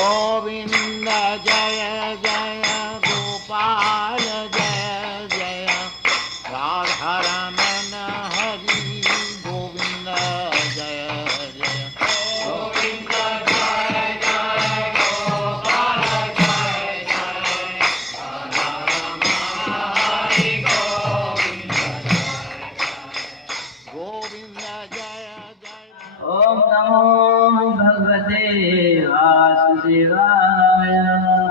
गोविंद जय जय गोपाल जय जय राधा रमण हरि गोविंद जय जय गोविंद जय जय गोपाल जय जय राधा रमण हरि गोविंद जय जय ओम नमो भगवते वासुदेवाय।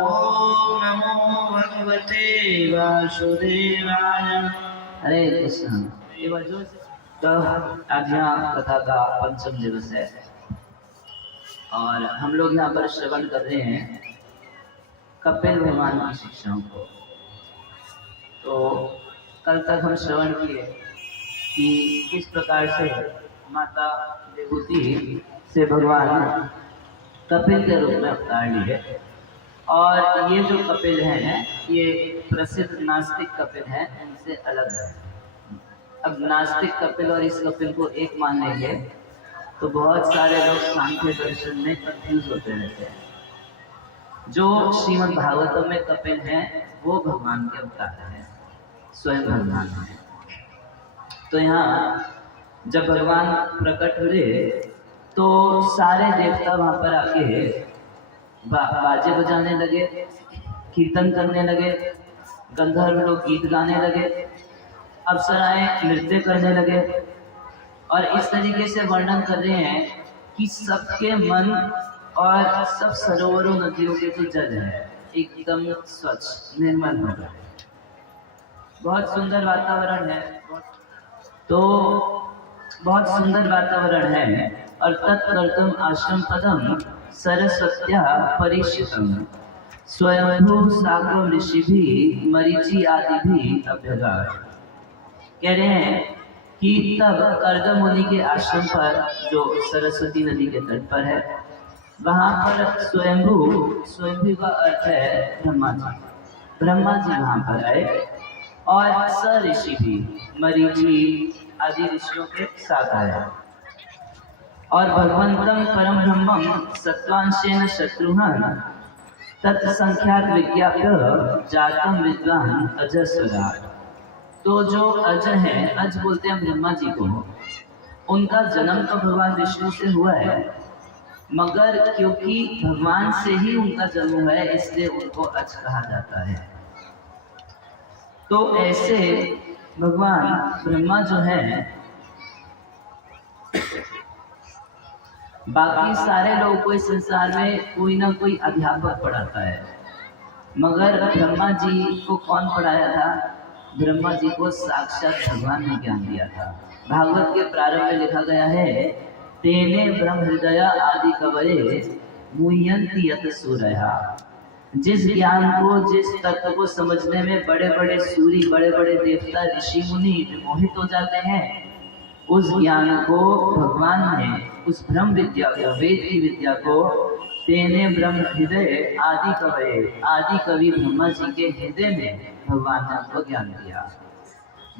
ओम नमो भगवते वासुदेवाय। हरे कृष्ण। तो आज यहाँ कथा का पंचम दिवस है और हम लोग यहाँ पर श्रवण कर रहे हैं कपिल भगवान की शिक्षाओं को। तो कल तक हम श्रवण किए कि किस प्रकार से माता देवहूति से भगवान कपिल के रूप में अवतार लिए। और ये जो कपिल हैं ये प्रसिद्ध नास्तिक कपिल हैं, इनसे अलग है। अब नास्तिक कपिल और इस कपिल को एक मान लेंगे तो बहुत सारे लोग सांख्य दर्शन में कंफ्यूज होते रहते हैं। जो श्रीमद् भागवतम में कपिल हैं वो भगवान के अवतार हैं, स्वयं भगवान हैं। तो यहाँ जब भगवान प्रकट हुए तो सारे देवता वहां पर आके बाजे बजाने लगे, कीर्तन करने लगे, गंधर्व लोग गीत गाने लगे, अप्सराएं नृत्य करने लगे। और इस तरीके से वर्णन कर रहे हैं कि सबके मन और सब सरोवरों नदियों के जो जल है एकदम स्वच्छ निर्मल हो गए। बहुत सुंदर वातावरण है। तो बहुत सुंदर वातावरण है। और तत्कर्तुम आश्रम पदम सरस्वत्या परिचितम स्वयंभू साग्र ऋषि भी मरीचि आदि भी अभ्यगार। कह रहे हैं कि तब कर्दम मुनि के आश्रम पर जो सरस्वती नदी के तट पर है वहां पर स्वयंभू, स्वयंभू का अर्थ है ब्रह्मा जी, ब्रह्मा जी वहां पर आए और स ऋषि भी मरीचि आदि ऋषियों के साथ आया। और भगवंतम परम ब्रह्मम सत्वांशेन शत्रुघ्न तत्संख्यात विज्ञाप्य जातम विद्वान अजस्वरा। तो जो अज है, अज बोलते हैं ब्रह्मा जी को, उनका जन्म तो भगवान विष्णु से हुआ है, मगर क्योंकि भगवान से ही उनका जन्म हुआ है इसलिए उनको अज कहा जाता है। तो ऐसे भगवान ब्रह्मा जो है बाकी सारे लोगों को इस संसार में कोई ना कोई अध्यापक पढ़ाता है, मगर ब्रह्मा जी को कौन पढ़ाया था? ब्रह्मा जी को साक्षात भगवान ने ज्ञान दिया था। भागवत के प्रारंभ में लिखा गया है तेने ब्रह्म हृदय आदि कवये मुह्यन्ति यत सूरया। जिस ज्ञान को, जिस तत्व को समझने में बड़े बड़े सूरी, बड़े बड़े देवता, ऋषि मुनि मोहित हो जाते हैं, उस ज्ञान को भगवान ने, उस ब्रह्म विद्या को, वेद की विद्या को तेने ब्रह्म हृदय आदि कवये, आदि कवि ब्रह्मा जी के हृदय में भगवान ने हमको ज्ञान दिया।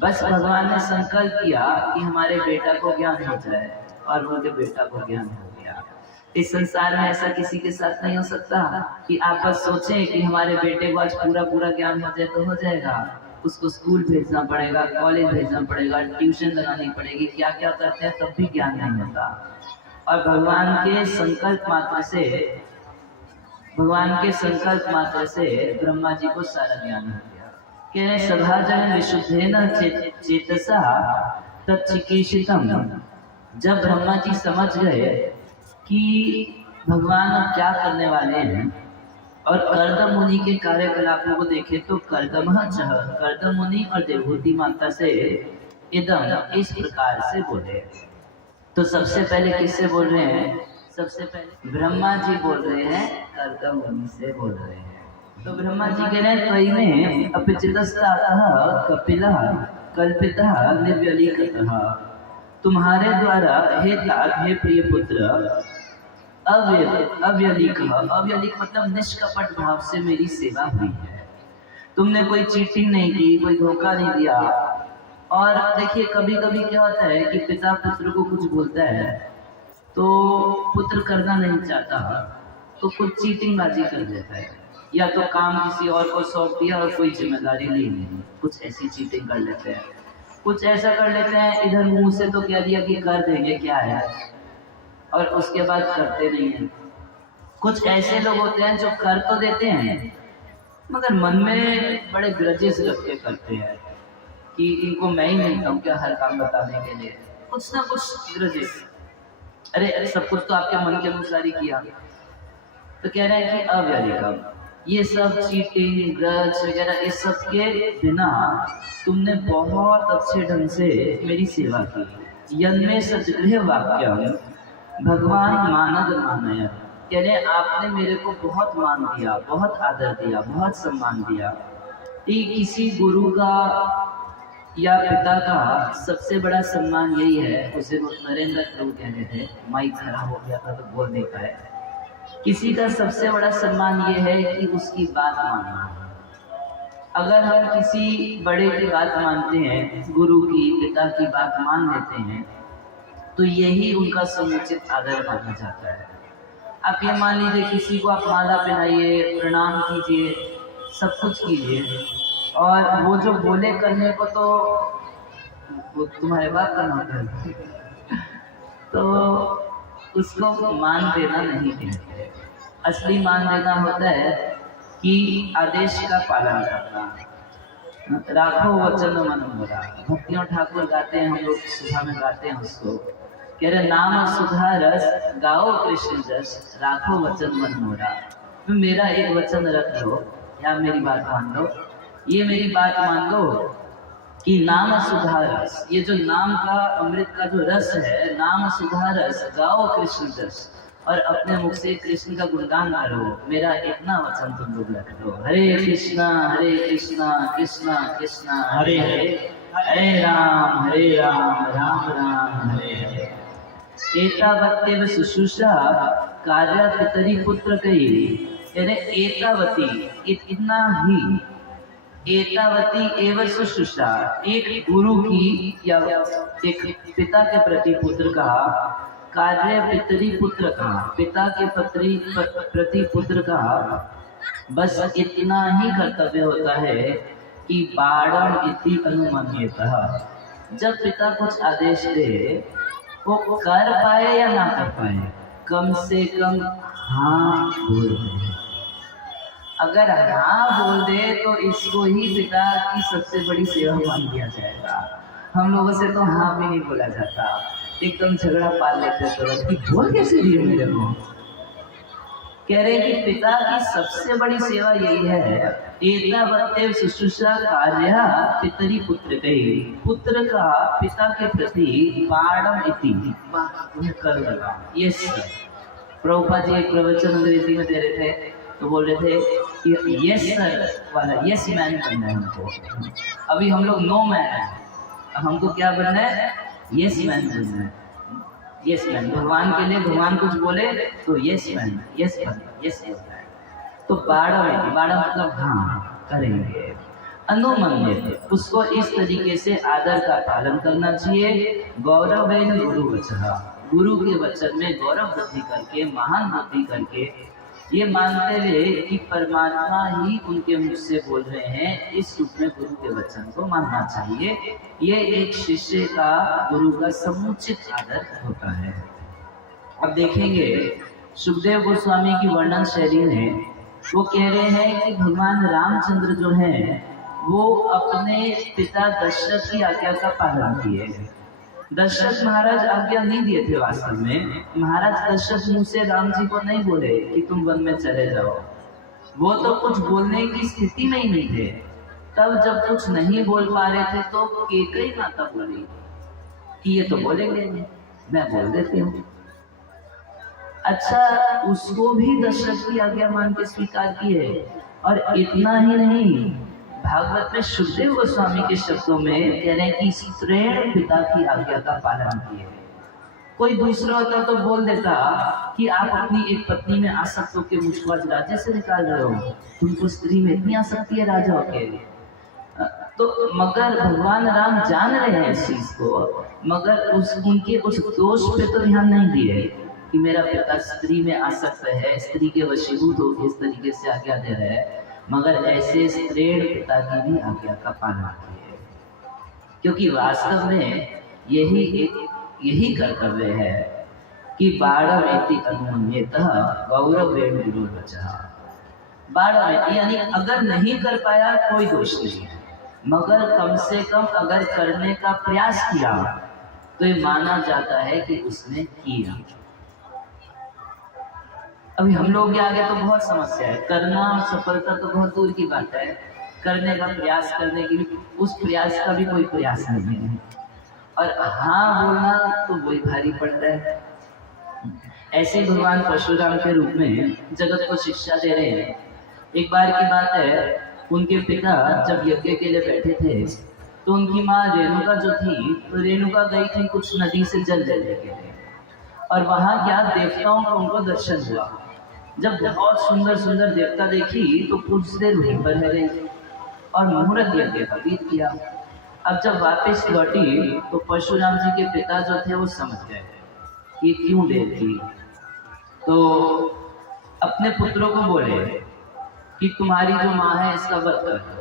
बस भगवान ने संकल्प किया कि हमारे बेटा को ज्ञान हो जाए और उनके बेटा को ज्ञान हो गया। इस संसार में ऐसा किसी के साथ नहीं हो सकता कि आप बस सोचें कि हमारे बेटे को आज पूरा पूरा ज्ञान हो जाए तो हो जाएगा। उसको स्कूल भेजना पड़ेगा, कॉलेज भेजना पड़ेगा, ट्यूशन लगानी पड़ेगी, क्या क्या करते हैं तब भी ज्ञान नहीं होता। और भगवान के संकल्प मात्र से ब्रह्मा जी को सारा ज्ञान हो गया। कि सभाजन विशुद्धेन चेतसा तच्चिकीर्षितम। जब ब्रह्मा जी समझ गए कि भगवान अब क्या करने वाले हैं और कर्दम मुनि के कार्यकलापों को देखे तो कर्दम मुनि और देवहूति माता से इदम इस प्रकार से बोले। तो सबसे पहले किससे बोल रहे हैं? सबसे पहले ब्रह्मा जी बोल रहे हैं, कर्दम मुनि से बोल रहे हैं। तो ब्रह्मा जी कह रहे हैं त्वयि अपचितस्तातः कपिलः कल्पितः निर्व्यलीकृतः। तुम्हारे द्वारा हे तात, हे प्रिय पुत्र, अव्यलिक मतलब निष्कपट भाव से मेरी सेवा हुई है। तुमने कोई चीटिंग नहीं की, कोई धोखा नहीं दिया। और देखिए कभी कभी क्या होता है कि पिता पुत्र को कुछ बोलता है तो पुत्र करना नहीं चाहता तो कुछ चीटिंगबाजी कर देता है, या तो काम किसी और को सौंप दिया और कोई जिम्मेदारी ली नहीं, कुछ ऐसी चीटिंग कर लेते हैं। कुछ ऐसा कर लेते हैं इधर मुंह से तो कह दिया कि कर देंगे क्या है, और उसके बाद करते नहीं है। कुछ ऐसे लोग होते हैं जो कर तो देते हैं मगर मन में बड़े ग्रजेस रख के करते हैं कि इनको मैं ही मिलता हूँ क्या हर काम बताने के लिए, कुछ ना कुछ ग्रजेस। अरे सब कुछ तो आपके मन के अनुसार ही किया। तो कह रहे हैं कि अव्यधिकम, ये सब चीटिंग ग्रज वगैरह इस सब के बिना तुमने बहुत अच्छे ढंग से मेरी सेवा की। यन्मे सचगृह वाक्यम भगवान मानद मानय, कह रहे आपने मेरे को बहुत मान दिया, बहुत आदर दिया, बहुत सम्मान दिया। कि किसी गुरु का या पिता का सबसे बड़ा सम्मान यही है, उसे नरेंद्र प्रभु कहते थे, माइक खराब हो गया था तो बोल नहीं पाए। किसी का सबसे बड़ा सम्मान ये है कि उसकी बात मानना। अगर हम किसी बड़े की बात मानते हैं, गुरु की पिता की बात मान लेते हैं, तो यही उनका समुचित आदर माना जाता है। आप ये मान लीजिए किसी को आप माला पहनाइए, प्रणाम कीजिए, सब कुछ कीजिए, और वो जो बोले करने को तो वो तुम्हारे बात करना होता है तो उसको मान देना नहीं कहते। असली मान देना होता है कि आदेश का पालन करना। राखो वचन मन मोरा, भक्तियों ठाकुर गाते हैं, हम लोग सुबह में गाते हैं उसको, कह रहे नाम सुधा रस गाओ कृष्ण जस, राखो वचन मन मोरा। तो मेरा एक वचन रख लो, या मेरी बात मान लो, ये मेरी बात मान लो कि नाम सुधा रस, ये जो नाम का अमृत का जो रस है, नाम सुधा रस गाओ कृष्ण जस, और अपने मुख से कृष्ण का गुणगान करो। मेरा इतना वचन तुम लोग रख लो, हरे कृष्णा कृष्णा कृष्णा हरे हरे, हरे राम राम राम हरे हरे। एतावत्यव शुश्रूषा कार्य पितरी पुत्र कही, यानी एतावती इतना ही, एतावती एवं शुश्रूषा, एक गुरु की या एक पिता के प्रति पुत्र का, कार्य पितरी पुत्र का, पिता के प्रति पुत्र का बस इतना ही कर्तव्य होता है कि बाणम इति अनुमन्यतः, जब पिता कुछ आदेश दे वो कर पाए या ना कर पाए, कम से कम हाँ बोल दे। अगर हाँ बोल दे तो इसको ही पिता की सबसे बड़ी सेवा मान दिया जाएगा। हम लोगों से तो हाँ भी नहीं बोला जाता, एकदम झगड़ा पाल लेते तुरंत कि बोल कैसे दिए मेरे को। कह रहे कि पिता की सबसे बड़ी सेवा यही है, एतावत्य शुश्रूषा कार्य पितरी पुत्र कही, पुत्र का पिता के प्रति बाणम इति कर लगा। यस प्रभुपाद जी एक प्रवचन अंग्रेजी में दे रहे थे, तो बोल रहे थे कि यस सर वाला, यस मैन बनना है हमको। अभी हम लोग नो मैन है, हमको क्या बनना है, यस मैन बनना है। यस मैन, भगवान के लिए भगवान कुछ बोले तो यस मैन, यस यस बोलना है। तो बाड़ा मतलब हाँ करेंगे, अनुमन्य, उसको इस तरीके से आदर का पालन करना चाहिए। गौरव है गुरु वचन, गुरु के वचन में गौरव वृद्धि करके, महान वृद्धि करके, ये मानते हुए कि परमात्मा ही उनके मुख से बोल रहे हैं, इस रूप में गुरु के वचन को मानना चाहिए। ये एक शिष्य का गुरु का समुचित आदर होता है। अब देखेंगे सुखदेव गोस्वामी की वर्णन शैली में वो कह रहे हैं कि भगवान रामचंद्र जो हैं वो अपने पिता दशरथ की आज्ञा का पालन किए। दशरथ महाराज आज्ञा नहीं दिए थे वास्तव में, महाराज दशरथ मुंह से राम जी को नहीं बोले कि तुम वन में चले जाओ, वो तो कुछ बोलने की स्थिति में ही नहीं थे। तब जब कुछ नहीं बोल पा रहे थे तो केकई माता बोली कि ये तो बोलेंगे नहीं, मैं बोल देती हूँ। अच्छा, उसको भी दशरथ की आज्ञा मान के स्वीकार किए, और इतना ही नहीं, भागवत में सुखदेव गोस्वामी के शब्दों में कह रहे हैं कि स्त्रीण पिता की आज्ञा का पालन किए। कोई दूसरा होता तो बोल देता कि आप अपनी एक पत्नी में आसक्त होकर मुझको आज राज्य से निकाल रहे हो, तुमको स्त्री में इतनी आसक्ति है राजाओं के। तो मगर भगवान राम जान रहे हैं इस चीज को, मगर उनके उस दोष पे तो ध्यान नहीं दिए। कि मेरा पिता स्त्री में आसक्त है, स्त्री के वशीभूत होकर इस तरीके से आज्ञा दे रहे हैं, मगर ऐसे स्त्रीण पिता की भी आज्ञा का पालन किए, क्योंकि वास्तव में यही कर्तव्य है कि बाढ़वेति अनुमन्येतः गौरवेण गुरुर्वचः। बाढ़वेति यानी अगर नहीं कर पाया कोई दोष नहीं है, मगर कम से कम अगर करने का प्रयास किया तो ये माना जाता है कि उसने किया। अभी हम लोग के आगे तो बहुत समस्या है, करना और सफलता तो बहुत दूर की बात है, करने का प्रयास करने की उस प्रयास का भी कोई प्रयास नहीं है, और हाँ बोलना तो वही भारी पड़ रहा है। ऐसे भगवान परशुराम के रूप में जगत को शिक्षा दे रहे हैं। एक बार की बात है, उनके पिता जब यज्ञ के लिए बैठे थे तो उनकी माँ रेणुका जो थी, तो रेणुका गई थी कुछ नदी से जल लेने के लिए, और वहाँ क्या देवताओं का उनको दर्शन हुआ। जब बहुत सुंदर सुंदर देवता देखी तो कुछ देर वहीं पर रह गई और मुहूर्त यज्ञ का बीत किया। अब जब वापस लौटी तो परशुराम जी के पिता जो थे वो समझ गए ये क्यों देर की, तो अपने पुत्रों को बोले कि तुम्हारी जो माँ है इसका वध कर दो।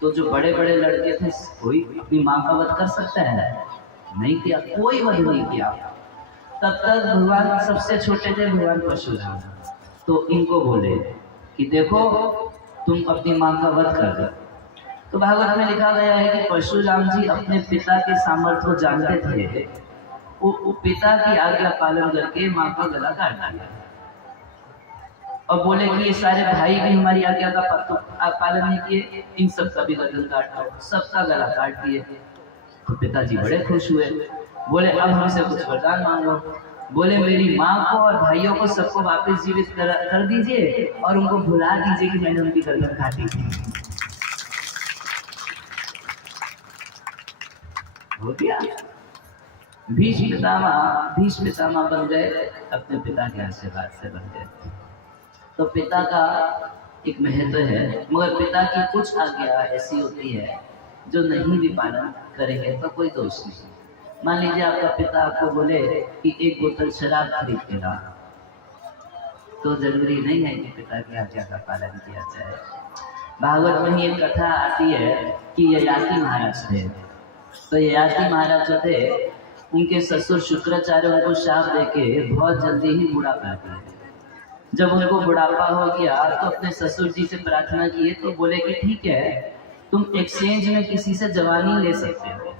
तो जो बड़े बड़े लड़के थे, कोई अपनी माँ का वध कर सकता है? नहीं किया, कोई वध नहीं किया। तब तक भगवान सबसे छोटे थे भगवान परशुराम, तो इनको बोले कि देखो तुम अपनी माँ का वध कर दो। तो भागवत में लिखा गया है कि परशुराम जी अपने पिता के सामर्थ्य को जानते थे, वो पिता की आज्ञा पालन करके माँ का गला काट दिया और बोले कि ये सारे भाई भी हमारी आज्ञा का पालन नहीं किए, इन सबका भी गर्दन काट दो, सबका गला काट दिए। तो पिताजी बड़े खुश हुए, बोले अब हमसे कुछ वरदान मांगो। बोले मेरी माँ को और भाइयों को सबको वापस जीवित कर दीजिए और उनको भुला दीजिए कि मैंने उनकी गर्दन काटी थी। हो गया। भीष्म पितामह बन गए, अपने पिता के आशीर्वाद से बन गए। तो पिता का एक महत्व है, मगर पिता की कुछ आज्ञा ऐसी होती है जो नहीं भी पालन करेंगे तो कोई दोष नहीं। मान लीजिए आपका पिता आपको बोले कि एक बोतल शराब खरीद के ला, तो जरूरी नहीं है कि पिता की आज्ञा का पालन किया जाए। भागवत में ही एक कथा आती है कि ययाति महाराज थे। तो ययाति महाराज जो थे, उनके ससुर शुक्राचार्य उनको शाप देके बहुत जल्दी ही बूढ़ा कर दिए। जब उनको बुढ़ापा हो गया तो अपने ससुर जी से प्रार्थना किए, तो बोले कि ठीक है तुम एक्सचेंज में किसी से जवानी ले सकते हो,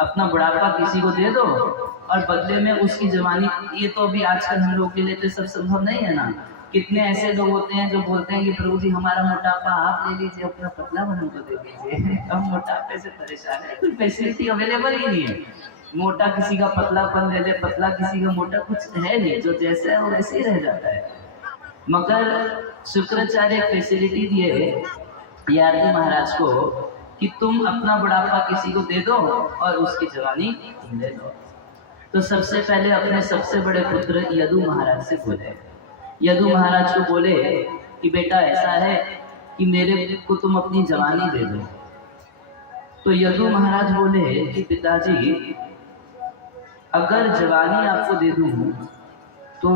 अपना बुढ़ापा किसी को दे दो और बदले में उसकी जवानी। ये तो अभी आजकल हम लोग के लिए तो सब संभव नहीं है ना। कितने ऐसे लोग होते हैं जो बोलते हैं कि प्रभु जी हमारा मोटापा आप ले लीजिए, अपना पतलापन हमको दे दीजिए, हम मोटापे से परेशान है, कोई फैसिलिटी अवेलेबल ही नहीं है। मोटा किसी का पतलापन ले ले, पतला किसी का मोटा, कुछ है नहीं, जो जैसा है वो वैसे ही रह जाता है। मगर शुक्राचार्य फैसिलिटी दिए ययाति महाराज को कि तुम अपना बुढ़ापा किसी को दे दो और उसकी जवानी तुम ले लो। तो सबसे पहले अपने सबसे बड़े पुत्र यदु महाराज से बोले, यदु महाराज को बोले कि बेटा ऐसा है कि मेरे को तुम अपनी जवानी दे दो। तो यदु महाराज बोले कि पिताजी अगर जवानी आपको दे दूं तो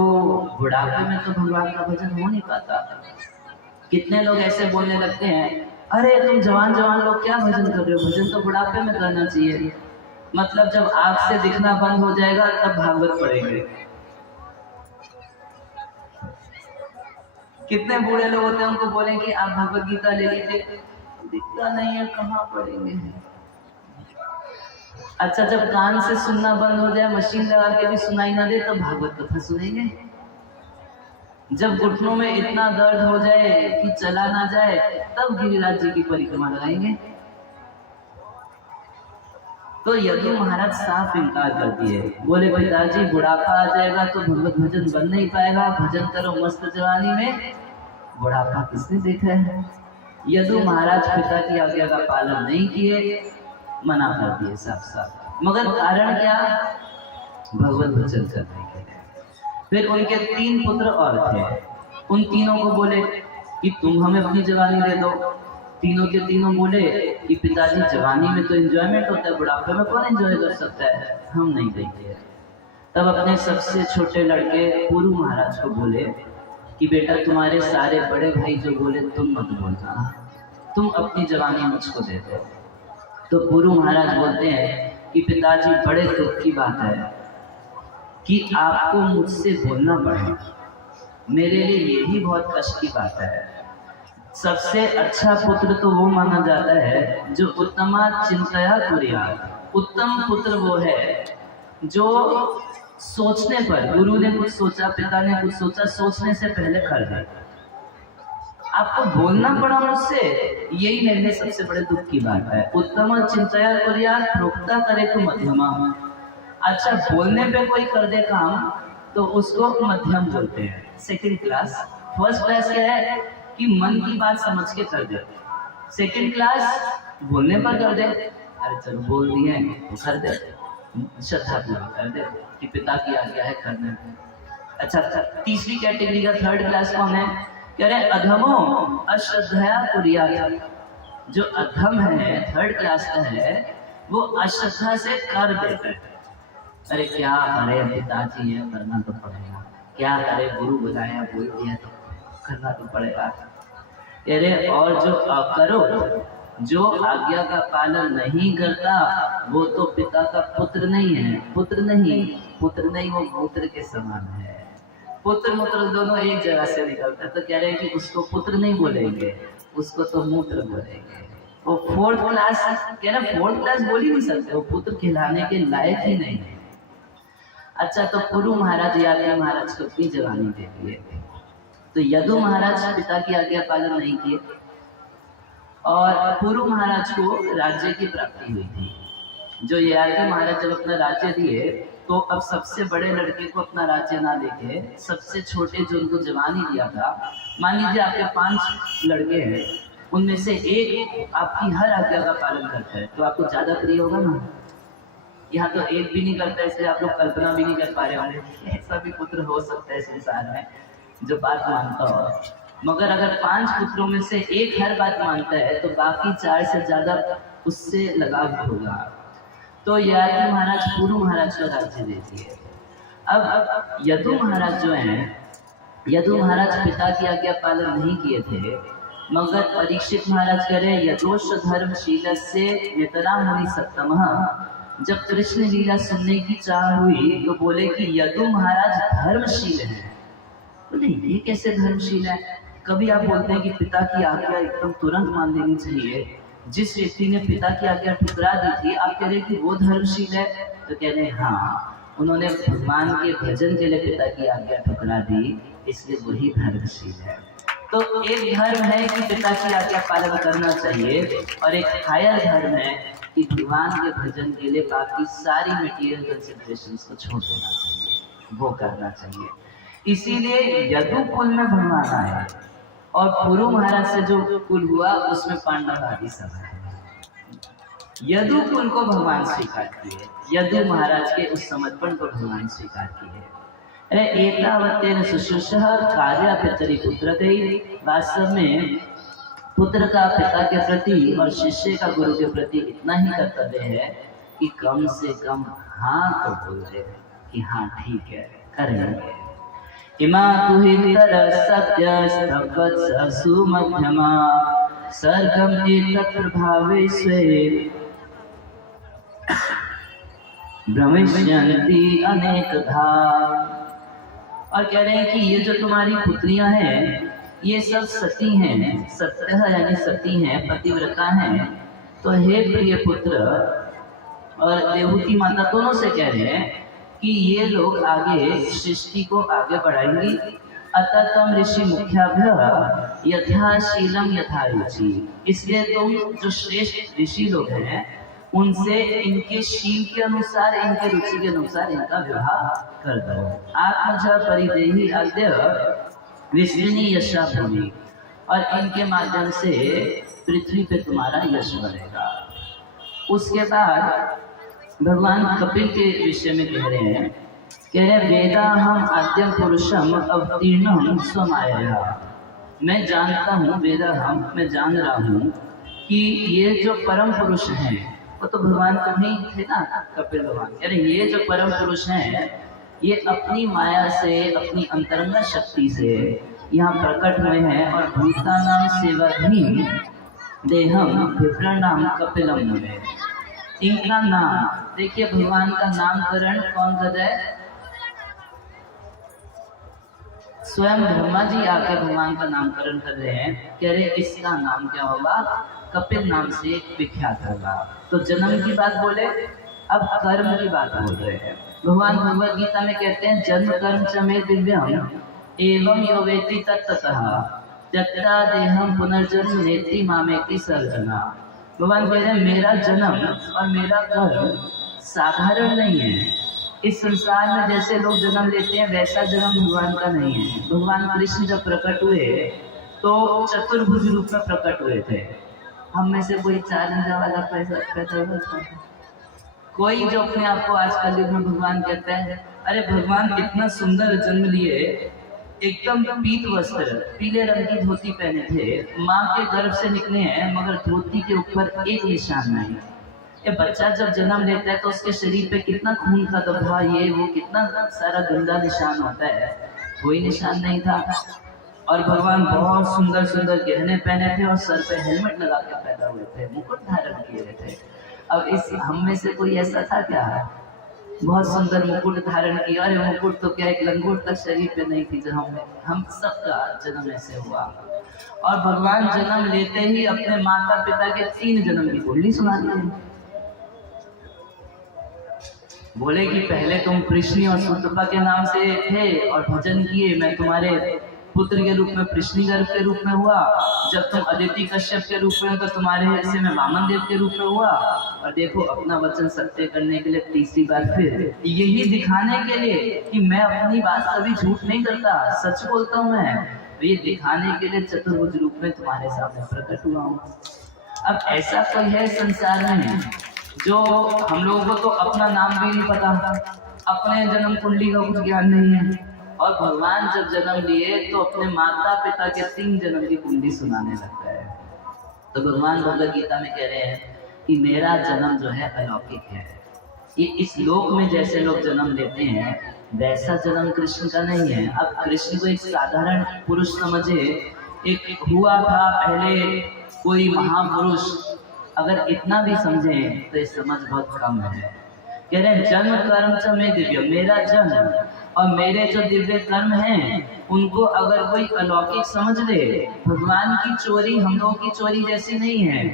बुढ़ापे में तो भगवान का भजन हो नहीं पाता। कितने लोग ऐसे बोलने लगते हैं, अरे तुम जवान लोग क्या भजन कर रहे हो, भजन तो बुढ़ापे में करना चाहिए। मतलब जब आँख से दिखना बंद हो जाएगा तब भागवत पढ़ेंगे। कितने बूढ़े लोग होते हैं, उनको बोले कि आप भगवत गीता ले लीजिए, दिखता नहीं है, कहाँ पढ़ेंगे। अच्छा जब कान से सुनना बंद हो जाए, मशीन लगा के भी सुनाई ना दे, तो भागवत कथा सुनेंगे। जब घुटनों में इतना दर्द हो जाए कि चला ना जाए, तब गिरिराज जी की परिक्रमा लगाएंगे। तो यदु महाराज साफ इनकार कर दिए, बोले पिताजी बुढ़ापा आ जाएगा तो भगवत भजन बन नहीं पाएगा, भजन करो मस्त जवानी में, बुढ़ापा किसने देखा है। यदु महाराज पिता की आज्ञा का पालन नहीं किए, मना कर दिए साफ साफ। मगर कारण क्या, भगवत भजन करने के लिए। फिर उनके 3 पुत्र और थे, उन तीनों को बोले कि तुम हमें अपनी जवानी दे दो। तीनों के तीनों बोले कि पिताजी जवानी में तो एंजॉयमेंट होता है, बुढ़ापे में कौन एंजॉय कर सकता है, हम नहीं देंगे। तब अपने सबसे छोटे लड़के पुरु महाराज को बोले कि बेटा तुम्हारे सारे बड़े भाई जो बोले तुम मत बोलना, तुम अपनी जवानी मुझको दे दो। तो पुरु महाराज बोलते हैं कि पिताजी बड़े दुख की बात है कि आपको मुझसे बोलना पड़े, मेरे लिए ये भी बहुत कष्ट की बात है। सबसे अच्छा पुत्र तो वो माना जाता है जो उत्तमा चिंतया कुर्यात्। उत्तम पुत्र वो है जो सोचने पर, गुरु ने कुछ सोचा, पिता ने कुछ सोचा, सोचने से पहले कर दे। आपको बोलना पड़ा मुझसे, यही मेरे लिए सबसे बड़े दुख की बात है। उत्तम चिंतया कुर्यात् प्रोक्ता करे तो मध्यमा। अच्छा बोलने पे कोई कर दे काम तो उसको मध्यम बोलते हैं, सेकंड क्लास। फर्स्ट क्लास क्या है कि मन की बात समझ के कर दे। सेकंड क्लास बोलने पर कर दे, अरे चलो बोल दिए तो कर दे, श्रद्धा पूर्वक कर दे कि पिता की आज्ञा है करने में। अच्छा, तीसरी कैटेगरी का थर्ड क्लास कौन है? कह रहे अधमो अश्रद्धया कुर्यात्। जो अधम है, थर्ड क्लास का है, वो अश्रद्धा से कर देता है। अरे क्या करे पिताजी है, करना तो पड़ेगा, क्या करे गुरु बुलाया बोल दिया तो करना तो पड़ेगा। अरे और जो करो, जो आज्ञा का पालन नहीं करता वो तो पिता का पुत्र नहीं है, पुत्र नहीं वो मूत्र के समान है। पुत्र मूत्र दोनों एक जगह से निकलता है, तो कह रहे हैं कि उसको पुत्र नहीं बोलेंगे, उसको तो मूत्र बोलेंगे। वो फोर्थ क्लास, कह रहे फोर्थ क्लास बोल ही नहीं सकते, वो पुत्र खिलाने के लायक ही नहीं है। अच्छा, तो पुरु महाराज यादव महाराज को अपनी जवानी दे दिए, तो यदु महाराज पिता की आज्ञा पालन नहीं किए और पुरु महाराज को राज्य की प्राप्ति हुई थी। जो यादव महाराज जब अपना राज्य दिए तो अब सबसे बड़े लड़के को अपना राज्य ना देके सबसे छोटे जो उनको जवानी दिया था, मान लीजिए आपके 5 लड़के हैं, उनमें से एक आपकी हर आज्ञा का पालन करता है तो आपको ज्यादा प्रिय होगा ना। यहाँ तो एक भी नहीं करता है, इसलिए आप लोग कल्पना भी नहीं कर पा रहे होंगे ऐसा भी पुत्र हो सकता है संसार में जो बात मानता हो। मगर अगर 5 पुत्रों में से एक हर बात मानता है तो बाकी 4 से ज्यादा उससे लगाव होगा। तो यादव महाराज पुरु महाराज को राज्य देती है। अब यदु महाराज जो हैं, यदु महाराज पिता की आज्ञा पालन नहीं किए थे, मगर परीक्षित महाराज कह रहे यदोष धर्मशील से नेतरा मुनि सप्तम। जब कृष्ण लीला सुनने की चाह हुई तो बोले कि यदु महाराज धर्मशील है। बोले ये कैसे धर्मशील है? कभी आप बोलते हैं कि पिता की आज्ञा एकदम तुरंत मान लेनी चाहिए, जिस व्यक्ति ने पिता की आज्ञा ठुकरा दी थी आप कह रहे कि वो धर्मशील है? तो कह रहे हाँ, उन्होंने भगवान के भजन के लिए पिता की आज्ञा ठुकरा दी, इसलिए वही धर्मशील है। तो एक धर्म है कि पिता की आज्ञा पालन करना चाहिए और एक हायर धर्म है कि भगवान के भजन के लिए बाकी सारी मटेरियल कंसिडरेशंस को छोड़ देना चाहिए, वो करना चाहिए। इसीलिए यदु कुल में भगवान आए और पुरु महाराज से जो कुल हुआ उसमें पांडव आदि सब है। यदु कुल को भगवान स्वीकार किए, यदु महाराज के उस समर्पण को भगवान स्वीकार किए। अरे एतावत्तेन शुश्रूषः कार्य पितरि पुत्रते। वास्तव में पुत्र का पिता के प्रति और शिष्य का गुरु के प्रति इतना ही कर्तव्य है कि कम से कम हाँ तो बोल दे कि हाँ ठीक है करेंगे। इमा तुहितर सत्य सुमध्यमा सर्गम एतत्र भावे स्वे भ्रमिष्यन्ति अनेकधा। और कह रहे हैं कि ये जो तुम्हारी पुत्रियां हैं ये सब सती हैं, सत्य यानी सती हैं, पतिव्रता हैं। तो हे प्रिय पुत्र और देवहूति माता दोनों से कह रहे हैं कि ये लोग आगे सृष्टि को आगे बढ़ाएंगी। अतः तम ऋषि मुख्याभ्य यथाशीलम यथारुचि। इसलिए तुम जो श्रेष्ठ ऋषि लोग हैं उनसे इनके शील के अनुसार, इनके रुचि के अनुसार इनका विवाह कर दो। आत्मजा परिदेही अद्य विष्णु यशा भूमि। और इनके माध्यम से पृथ्वी पे तुम्हारा यश बढ़ेगा। उसके बाद भगवान कपिल के विषय में कह रहे हैं, कह रहे वेदा हम आद्यम पुरुषम अवतीर्णम स्वमाया। मैं जानता हूँ, वेदा हम, मैं जान रहा हूँ कि ये जो परम पुरुष हैं वो तो भगवान तुम ही थे ना, कपिल भगवान। अरे ये जो परम पुरुष हैं ये अपनी माया से, अपनी अंतरंगा शक्ति से यहाँ प्रकट हुए हैं। और भूतानां सेवाधीन देहम विप्रणाम कपिलम नमे। इनका नाम देखिए, भगवान का नामकरण कौन कर रहा है? स्वयं ब्रह्मा जी आकर भगवान का नामकरण कर रहे हैं। कह रहे इसका नाम क्या होगा? कपिल नाम से विख्यात होगा। तो जन्म की बात बोले, अब कर्म की बात बोल रहे हैं। भगवान भगवद गीता में कहते हैं जन्म कर्म च मे दिव्यम एवं यो वेति तत्ततः त्यक्ता देहम पुनर्जन्म नेति मामेति सर्जना। भगवान कह रहे हैं मेरा जन्म और मेरा कर्म साधारण नहीं है। इस संसार में जैसे लोग जन्म लेते हैं वैसा जन्म भगवान का नहीं है। भगवान कृष्ण जब प्रकट हुए तो चतुर्भुज रूप में प्रकट हुए थे। हम में से कोई 4 अंजा वाला पैदा हुआ था? कोई जो अपने आप को आज कलयुग में भगवान कहता है, अरे भगवान इतना सुंदर जन्म लिए, एकदम पीत वस्त्र, पीले रंग की धोती पहने थे, माँ के गर्भ से निकले हैं, मगर धोती के ऊपर एक निशान नहीं। ये बच्चा जब जन्म लेता है तो उसके शरीर पे कितना खून का दबा, ये वो कितना सारा गंदा निशान होता है, कोई निशान नहीं था। और भगवान बहुत सुंदर सुंदर गहने पहने थे और सर पे हेलमेट लगा के पैदा हुए थे, मुकुट धारण किए हुए थे। अब इस हम में से कोई ऐसा था क्या? बहुत सुंदर मुकुट धारण किया। अरे मुकुट तो क्या, एक लंगोट तक शरीर पे नहीं थी। जब हम सबका जन्म ऐसे हुआ। और भगवान जन्म लेते ही अपने माता पिता के 3 जन्म की कुंडली सुना दी। बोले कि पहले तुम कृष्णी और सुतपा के नाम से थे और भजन किए, मैं तुम्हारे पुत्र के रूप में कृष्णी गर्भ के रूप में हुआ। जब तुम अदिति कश्यप के रूप में हो तो तुम्हारे हिस्से में वामन देव के रूप में हुआ। और देखो अपना वचन सत्य करने के लिए तीसरी बार फिर यही दिखाने के लिए कि मैं अपनी बात कभी झूठ नहीं करता, सच बोलता हूँ मैं, तो ये दिखाने के लिए चतुर्भुज रूप में तुम्हारे सामने प्रकट हुआ हूँ। अब ऐसा कोई है संसार में जो, हम लोगों को तो अपना नाम भी नहीं पता, अपने जन्म कुंडली का कुछ ज्ञान नहीं है। और भगवान जब जन्म लिए तो अपने माता पिता के 3 जन्म की कुंडली सुनाने लगता है। तो भगवान भगवद गीता में कह रहे हैं कि मेरा जन्म जो है अलौकिक है। ये इस लोक में जैसे लोग जन्म लेते हैं वैसा जन्म कृष्ण का नहीं है। अब कृष्ण को एक साधारण पुरुष समझे, एक हुआ था पहले कोई महापुरुष, अगर इतना भी समझे तो ये समझ बहुत कम है। कह रहे हैं जन्म कर्म च मे दिव्य, मेरा जन्म और मेरे जो दिव्य कर्म हैं उनको अगर कोई अलौकिक समझ ले, भगवान की चोरी हम लोगों की चोरी जैसी नहीं है।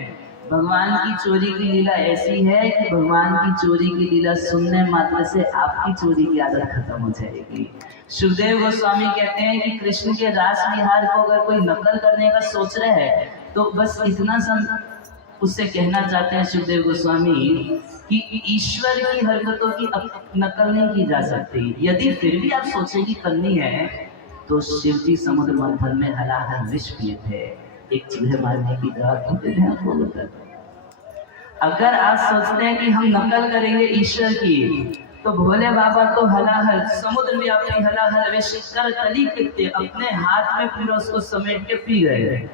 भगवान की चोरी की लीला ऐसी है कि भगवान की चोरी की लीला सुनने मात्र से आपकी चोरी की आदत खत्म हो जाएगी। सुखदेव गोस्वामी कहते हैं कि कृष्ण के रास विहार को अगर कोई नकल करने का सोच रहा है तो बस इतना उससे कहना चाहते हैं सुखदेव गोस्वामी कि ईश्वर की हरकतों की नकल नहीं की जा सकती। यदि फिर भी आप सोचे कि करनी है तो शिव जी समुद्र मंथन में हलाहल विष पिए थे, एक चूहे मारने की दवा पीते थे, आपको बता दो। अगर आप सोचते हैं कि हम नकल करेंगे ईश्वर की, तो भोले बाबा तो हलाहल समुद्र में अपनी हलाहल विष कर तली के अपने हाथ में पूरा उसको समेट के पी गए।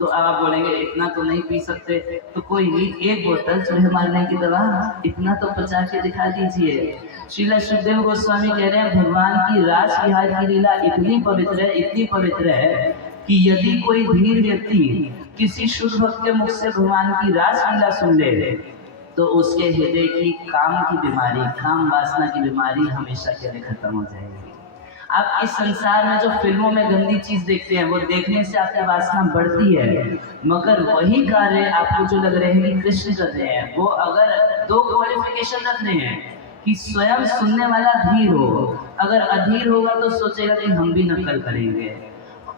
तो आप बोलेंगे इतना तो नहीं पी सकते, तो कोई नहीं, 1 बोतल चूहे मारने की दवा इतना तो पचा के दिखा दीजिए। श्रील सुखदेव गोस्वामी कह रहे हैं भगवान की रास विहार की लीला इतनी पवित्र है, इतनी पवित्र है कि यदि कोई धीर व्यक्ति किसी शुद्ध भक्त के मुख से भगवान की रास लीला सुन ले तो उसके हृदय की काम की बीमारी, काम वासना की बीमारी हमेशा के लिए खत्म हो जाएगी। आप इस संसार में जो फिल्मों में गंदी चीज देखते हैं वो देखने से आपकी वासना बढ़ती है, मगर वही कार्य आपको जो लग रहे हैं कि कृष्ण कर रहे हैं, वो अगर 2 क्वालिफिकेशन रखने हैं कि स्वयं सुनने वाला धीर हो। अगर अधीर होगा तो सोचेगा कि हम भी नकल करेंगे।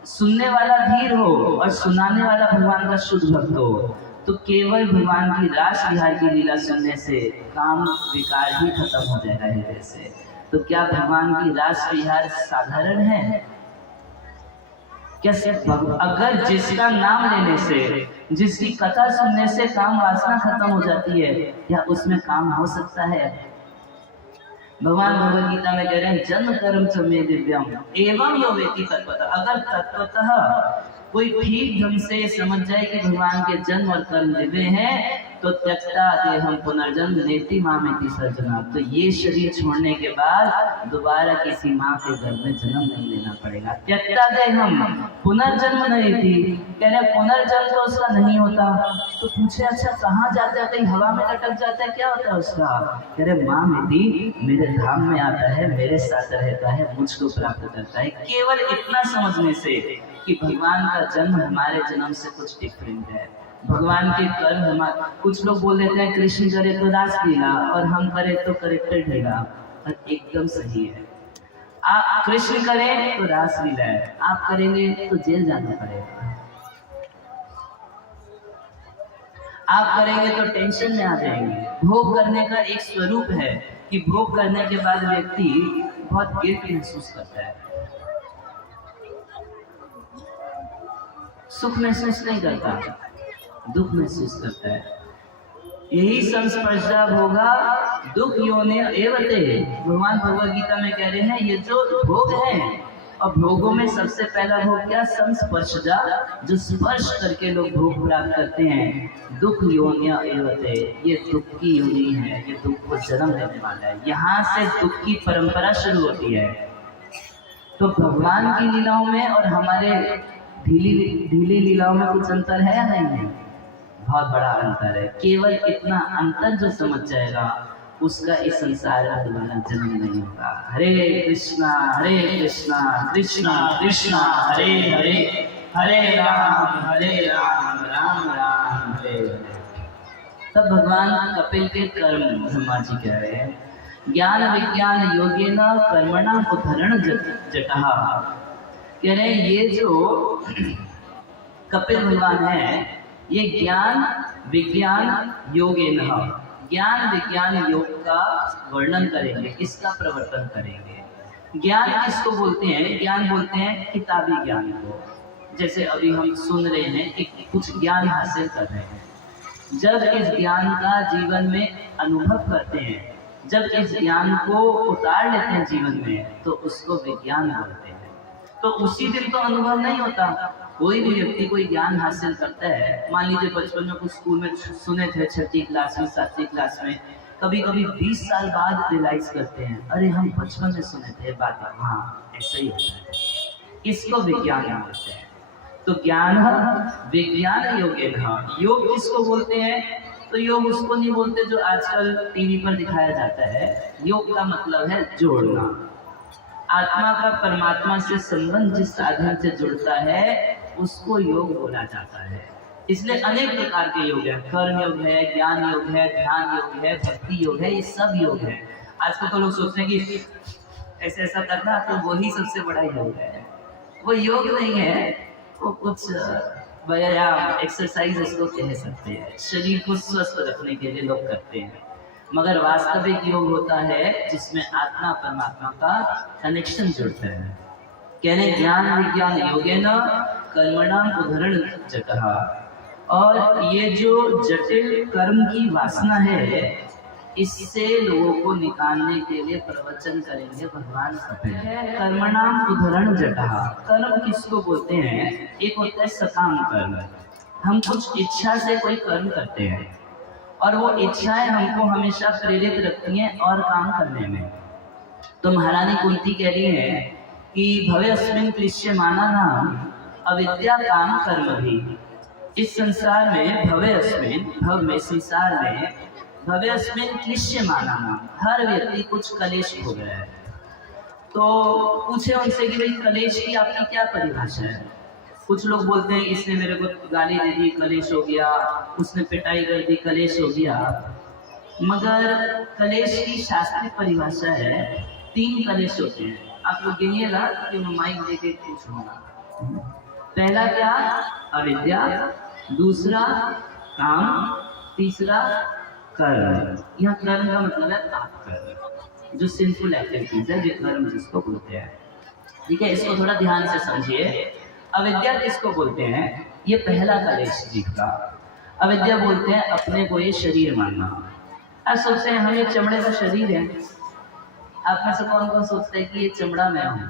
सुनने वाला धीर हो और सुनाने वाला भगवान का शुद्ध भक्त हो, तो केवल भगवान की रास विहार की लीला सुनने से काम विकार ही खत्म हो जाएगा हृदय से। तो क्या भगवान की रास विहार साधारण है? क्या अगर जिसका नाम लेने से, जिसकी कथा सुनने से काम वासना खत्म हो जाती है, क्या उसमें काम हो सकता है? भगवान भगवद गीता में कह रहे हैं जन्म कर्म च मे दिव्यम एवं यो वेति तत्वतः। अगर तत्वतः कोई ठीक ढंग से समझ जाए कि भगवान के जन्म और कर्म दिव्य हैं, तो त्यक्ता देहम पुनर्जन्म नेति मामेति सर्जना, तो ये शरीर छोड़ने के बाद दोबारा किसी माँ के गर्भ में जन्म नहीं लेना पड़ेगा। त्यक्ता देहम पुनर्जन्म नहीं थी, कह रहे पुनर्जन्म तो उसका नहीं होता। तो पूछे अच्छा कहाँ जाता है, कहीं हवा में लटक जाता है, क्या होता है उसका? कह रहे माँ मेरी मेरे धाम में आता है, मेरे साथ रहता है, मुझको प्राप्त करता है। केवल इतना समझने से कि भगवान का जन्म हमारे जन्म से कुछ डिफरेंट है, भगवान के कर्म हमारे, कुछ लोग बोल देते हैं कृष्ण करे तो रासलीला और हम करे तो करेक्टेड लीला, और एकदम सही है। आप कृष्ण करें तो रासलीला है, आप करेंगे तो जेल जाना पड़ेगा, आप करेंगे तो टेंशन में आ जाएंगे। भोग करने का एक स्वरूप है कि भोग करने के बाद व्यक्ति बहुत गिल्ट महसूस करता है, सुख महसूस नहीं करता, दुख महसूस करता है। यही संस्पर्शा भोगा दुख योनि एवते, भगवान भगवद गीता में कह रहे हैं ये जो भोग है, और भोगों में सबसे पहला भोग क्या? संस्पर्शजा, जो स्पर्श करके लोग भोग प्राप्त करते हैं। दुख योनिया एवते, ये दुख की योनि है, ये दुख को जन्म देने वाला है, यहाँ से दुख की परंपरा शुरू होती है। तो भगवान की लीलाओं में और हमारे ढीली लीलाओं में कुछ अंतर है या नहीं है? बहुत बड़ा अंतर है। केवल इतना अंतर जो समझ जाएगा उसका इस संसार में दोबारा जन्म नहीं होगा। हरे कृष्णा कृष्णा कृष्णा हरे हरे, हरे राम राम राम हरे हरे। तब भगवान कपिल के कर्म ब्रह्मा जी कह रहे हैं, ज्ञान विज्ञान योगेन कर्मणा उद्धरण जटहा, कह रहे हैं ये जो कपिल भगवान है ये ज्ञान विज्ञान योगेन, ज्ञान विज्ञान योग का वर्णन करेंगे, इसका प्रवर्तन करेंगे। ज्ञान किसको बोलते हैं? ज्ञान बोलते हैं किताबी ज्ञान को, जैसे अभी हम सुन रहे हैं कि कुछ ज्ञान हासिल कर रहे हैं। जब इस ज्ञान का जीवन में अनुभव करते हैं, जब इस ज्ञान को उतार लेते हैं जीवन में, तो उसको विज्ञान बोलते हैं। तो उसी दिन तो अनुभव नहीं होता। कोई भी व्यक्ति कोई ज्ञान हासिल करता है, मान लीजिए बचपन में कुछ स्कूल में सुने थे, 6ठी क्लास में 7वीं क्लास में, कभी कभी 20 साल बाद रियलाइज करते हैं अरे हम बचपन में सुने थे बात, हाँ ऐसा ही होता है। इसको विज्ञान बोलते हैं। तो ज्ञान विज्ञान योगेन, योग किसको बोलते हैं? तो योग उसको नहीं बोलते जो आजकल टीवी पर दिखाया जाता है। योग का मतलब है जोड़ना, आत्मा का परमात्मा से संबंध जिस साधन से जुड़ता है उसको योग बोला जाता है। इसलिए अनेक प्रकार के योग है, कर्म योग है, ज्ञान योग है, ध्यान योग है, भक्ति योग है, ये सब योग है। आजकल तो लोग सोचते हैं कि ऐसा ऐसा करना तो वही सबसे बड़ा योग है। वो योग नहीं है, वो कुछ व्यायाम एक्सरसाइज इसको कह सकते हैं, शरीर को स्वस्थ रखने के लिए लोग करते हैं। मगर वास्तविक योग होता है जिसमें आत्मा परमात्मा का कनेक्शन जुड़ता है। कहने ज्ञान विज्ञान योगेन कर्मणाम उद्धरण जटहा, और ये जो जटिल कर्म की वासना है इससे लोगों को निकालने के लिए प्रवचन करेंगे भगवान कपिल। कर्मणाम उद्धरण जटहा, कर्म किसको बोलते हैं? एक होता है सकाम कर्म, हम कुछ इच्छा से कोई कर्म करते हैं और वो इच्छाएं हमको हमेशा प्रेरित रखती हैं और काम करने में। तो महारानी कुंती कह रही है कि भवेस्मिन् क्लिश्यमाना नाम अविद्या काम कर्म भी। इस संसार में भवेस्मिन्, भव में संसार में, भवेस्मिन् क्लिश्यमाना नाम, हर व्यक्ति कुछ कलेश हो गया है। तो पूछे उनसे कि भाई कलेश की आपकी क्या परिभाषा है? कुछ लोग बोलते हैं इसने मेरे को गाली दे दी कलेश हो गया, उसने पिटाई कर दी कलेश हो गया। मगर कलेश की शास्त्रीय परिभाषा है 3 कलेश होते हैं। आप लोग गिनिएगा कि मैं माइक देके पूछूंगा। पहला क्या? अविद्या, दूसरा काम, तीसरा कर्म। यहाँ कर्म का मतलब है पाप कर्म, जो सिंफुल एक्टिविटीज है, जो कर्म जिसको बोलते हैं। ठीक है, इसको थोड़ा ध्यान से समझिए। अविद्या किसको बोलते हैं? ये पहला कलेश जीव का। अविद्या बोलते हैं अपने को ये शरीर मानना। आप सोचते हैं हम ये चमड़े का शरीर है। आप में से कौन कौन सोचते हैं कि ये चमड़ा मैं हूं?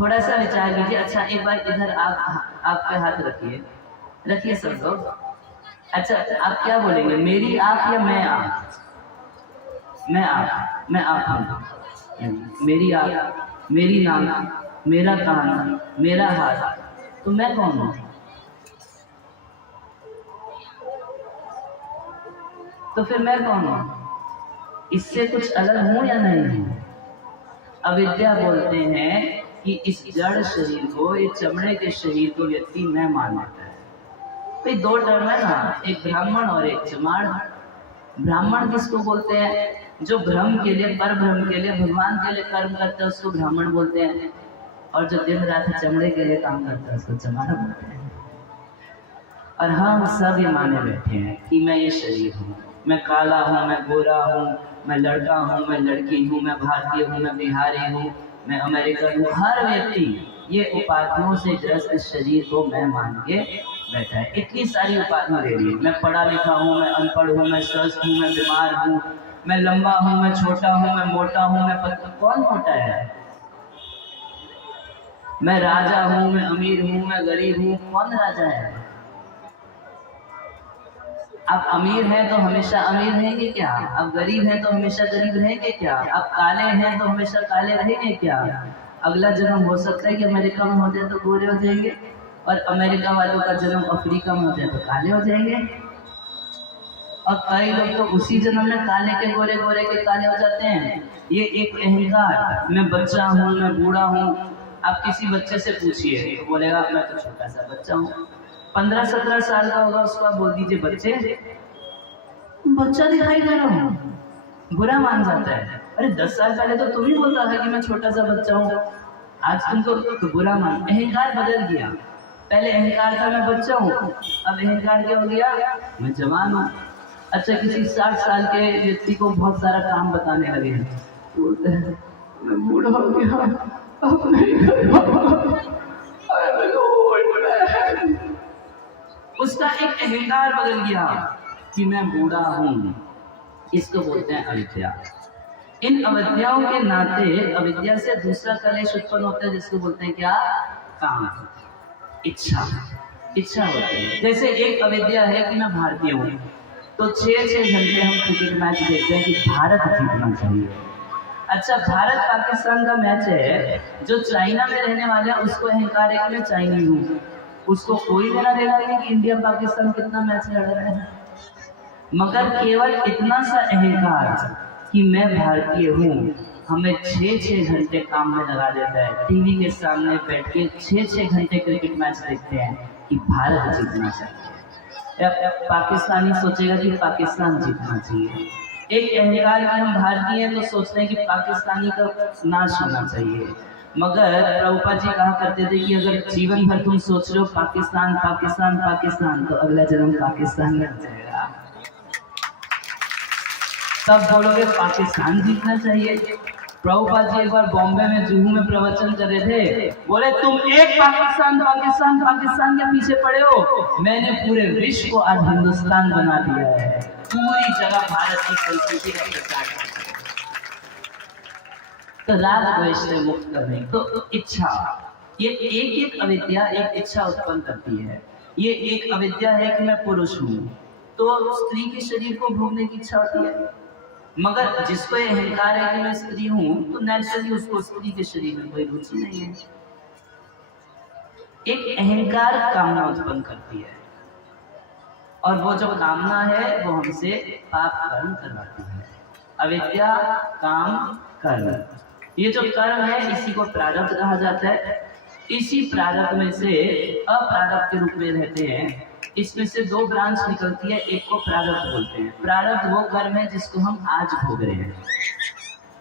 थोड़ा सा विचार कीजिए। अच्छा एक बार इधर आप पे हाथ रखिए, रखिए सब लोग। अच्छा, आप क्या बोलेंगे, मेरी आँख या मैं आँख? मैं आँख, मैं आँख हूँ। मेरी आँख, मेरी नाक, मेरा कान, मेरा हाथ, तो मैं कौन हूँ? तो फिर मैं कौन हूँ? इससे कुछ अलग हूँ या नहीं हूँ? अविद्या बोलते हैं कि इस जड़ शरीर को, ये चमड़े के शरीर को व्यक्ति मैं मानता है। भाई दो टर्म है ना, एक ब्राह्मण और एक चमार। ब्राह्मण किसको बोलते हैं? जो ब्रह्म के लिए, पर ब्रह्म के लिए, भगवान के लिए कर्म करता है उसको ब्राह्मण बोलते हैं। और जो दिन रात चमड़े के लिए काम करता है उसको चमार बोलते हैं। और हम सब ये माने बैठे हैं कि मैं ये शरीर हूँ, मैं काला हूँ, मैं गोरा हूँ, मैं लड़का हूँ, मैं लड़की हूँ, मैं भारतीय हूँ, मैं बिहारी हूँ, मैं अमेरिकन हूँ। हर व्यक्ति ये उपाधियों से ग्रस्त शरीर को मैं मान के बैठा है। इतनी सारी उपाधियां ले ली। मैं पढ़ा लिखा हूँ, मैं अनपढ़ हूँ, मैं स्वस्थ हूँ, मैं बीमार हूँ, मैं लंबा हूँ, मैं छोटा हूँ, मैं मोटा हूँ, मैं पतला। कौन मोटा है? मैं राजा हूँ, मैं अमीर हूँ, मैं गरीब हूँ। कौन राजा है? आप अमीर हैं तो हमेशा अमीर रहेंगे क्या? आप गरीब हैं तो हमेशा गरीब रहेंगे क्या? आप काले हैं तो हमेशा काले रहेंगे क्या? अगला जन्म हो सकता है कि अमेरिका में हो जाए तो गोरे हो जाएंगे, और अमेरिका वालों का जन्म अफ्रीका में हो जाए तो काले हो जाएंगे। और कई लोग तो उसी जन्म में काले के गोरे, गोरे के काले हो जाते हैं। ये एक अहंकार, मैं बच्चा हूँ, मैं बूढ़ा हूँ। आप किसी बच्चे से पूछिए तो बोलेगा मैं तो छोटा सा बच्चा हूँ। 15-17 साल का होगा, उसको आप बोल दीजिए बच्चे, बच्चा दिखाई दे रहा हूँ, बुरा मान जाता है। अरे 10 साल पहले तो तुम ही बोलता था कि मैं छोटा सा बच्चा हूँ, आज तुमको तो बुरा मान। अहंकार बदल गया। पहले अहंकार था मैं बच्चा हूँ, अब अहंकार क्या हो गया? मैं जवान हूँ। अच्छा, किसी 60 साल के व्यक्ति को बहुत सारा काम बताने लगे हैं, बोलते हैं मैं बूढ़ा हो गया, अब नहीं कर पाऊंगा। उसका एक अहंकार बदल गया कि मैं बूढ़ा हूँ। इसको बोलते हैं अविद्या। इन अविद्याओं के नाते अविद्या से दूसरा कलेश उत्पन्न होता है, जिसको बोलते हैं क्या? काम, इच्छा। इच्छा होती है। जैसे एक अविद्या है कि मैं भारतीय हूँ, तो 6-6 घंटे हम क्रिकेट मैच देखते हैं कि भारत जीतना चाहिए। अच्छा, भारत पाकिस्तान का मैच है, जो चाइना में रहने वाले हैं उसको अहंकार है कि मैं चाइनीज हूँ। उसको कोई लेना देना नहीं कि इंडिया पाकिस्तान कितना मैच लड़ रहा है, मगर केवल इतना सा अहंकार कि मैं भारतीय हूँ हमें 6-6 घंटे काम में लगा देता है। टीवी के सामने बैठ के 6-6 घंटे क्रिकेट मैच देखते हैं कि भारत जीतना चाहिए। पाकिस्तानी सोचेगा कि पाकिस्तान जीतना चाहिए। एक अहंकार में हम भारतीय हैं तो सोचते हैं कि पाकिस्तानी का नाश होना चाहिए। मगर प्रभुपाद जी कहा करते थे कि अगर जीवन भर तुम सोच रहे हो पाकिस्तान पाकिस्तान पाकिस्तान, तो अगला जन्म पाकिस्तान में आ जाएगा। तब बोलोगे पाकिस्तान जीतना चाहिए। प्रभुपाद जी एक बार बॉम्बे में जुहू में प्रवचन कर रहे थे, बोले तुम एक पाकिस्तान पाकिस्तान पाकिस्तान के पीछे पड़े हो, मैंने पूरे विश्व को आज हिंदुस्तान बना दिया है, पूरी जगह भारत की संस्कृति का प्रचार करना है। तो राग द्वेष से मुक्त करने, तो इच्छा, ये एक अविद्या एक इच्छा उत्पन्न करती है। ये एक अविद्या है कि मैं पुरुष हूँ, तो स्त्री के शरीर को भोगने की इच्छा होती है। मगर जिसको ये अहंकार है कि मैं स्त्री हूँ, तो नेचुरली उसको स्त्री के शरीर में कोई रुचि नहीं है। एक अहंकार कामना उत्पन्न करती है, और वो जो कामना है वो हमसे पाप कर्म करवाती है। अविद्या, काम, कर्म, ये जो कर्म है इसी को प्रारब्ध कहा जाता है। इसी प्रारब्ध में से अप्रारब्ध के रूप में रहते हैं। इसमें से 2 ब्रांच निकलती है, एक को प्रारब्ध बोलते हैं। प्रारब्ध वो कर्म है जिसको हम आज भोग रहे हैं,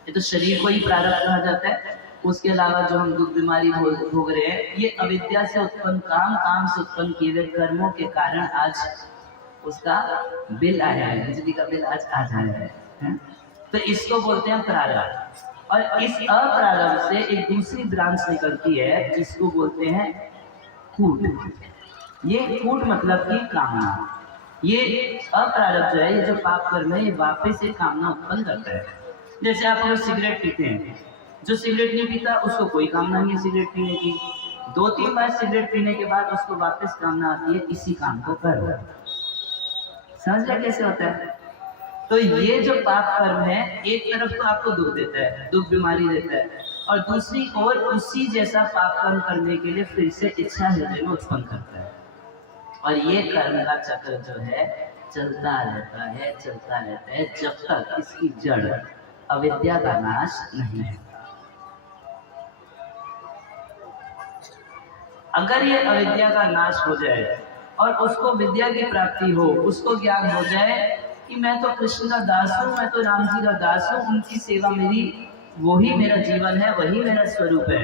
ये तो शरीर को ही प्रारब्ध कहा जाता है। उसके अलावा जो हम दुख बीमारी भोग रहे हैं, ये अविद्या से उत्पन्न काम, काम से उत्पन्न किए गए कर्मों के कारण आज उसका बिल आया है, बिजली का बिल आज आ जाया है। तो इसको बोलते हैं प्रारब्ध। और इस अप्रारब्ध से एक दूसरी ब्रांच निकलती है जिसको बोलते हैं कूट। ये कूट मतलब की कामना। ये अप्रारब्ध जो है, ये जो पाप कर्म है, ये वापस से कामना उत्पन्न करता है। जैसे आप अगर सिगरेट पीते हैं, जो सिगरेट नहीं पीता उसको कोई कामना नहीं है सिगरेट पीने की, 2-3 बार सिगरेट पीने के बाद उसको वापस कामना आती है इसी काम को कर। समझ गया कैसे होता है? तो ये जो पाप कर्म है, एक तरफ तो आपको दुख देता है, दुख बीमारी देता है, और दूसरी ओर उसी जैसा पाप कर्म करने के लिए फिर से इच्छा हृदय में उत्पन्न करता है। और ये कर्म का चक्र जो है चलता रहता है, चलता रहता है, जब तक इसकी जड़ अविद्या का नाश नहीं है। अगर ये अविद्या का नाश हो जाए और उसको विद्या की प्राप्ति हो, उसको ज्ञान हो जाए कि मैं तो कृष्ण का दास हूँ, मैं तो राम जी का दास हूँ, उनकी सेवा मेरी, वही मेरा जीवन है, वही मेरा स्वरूप है,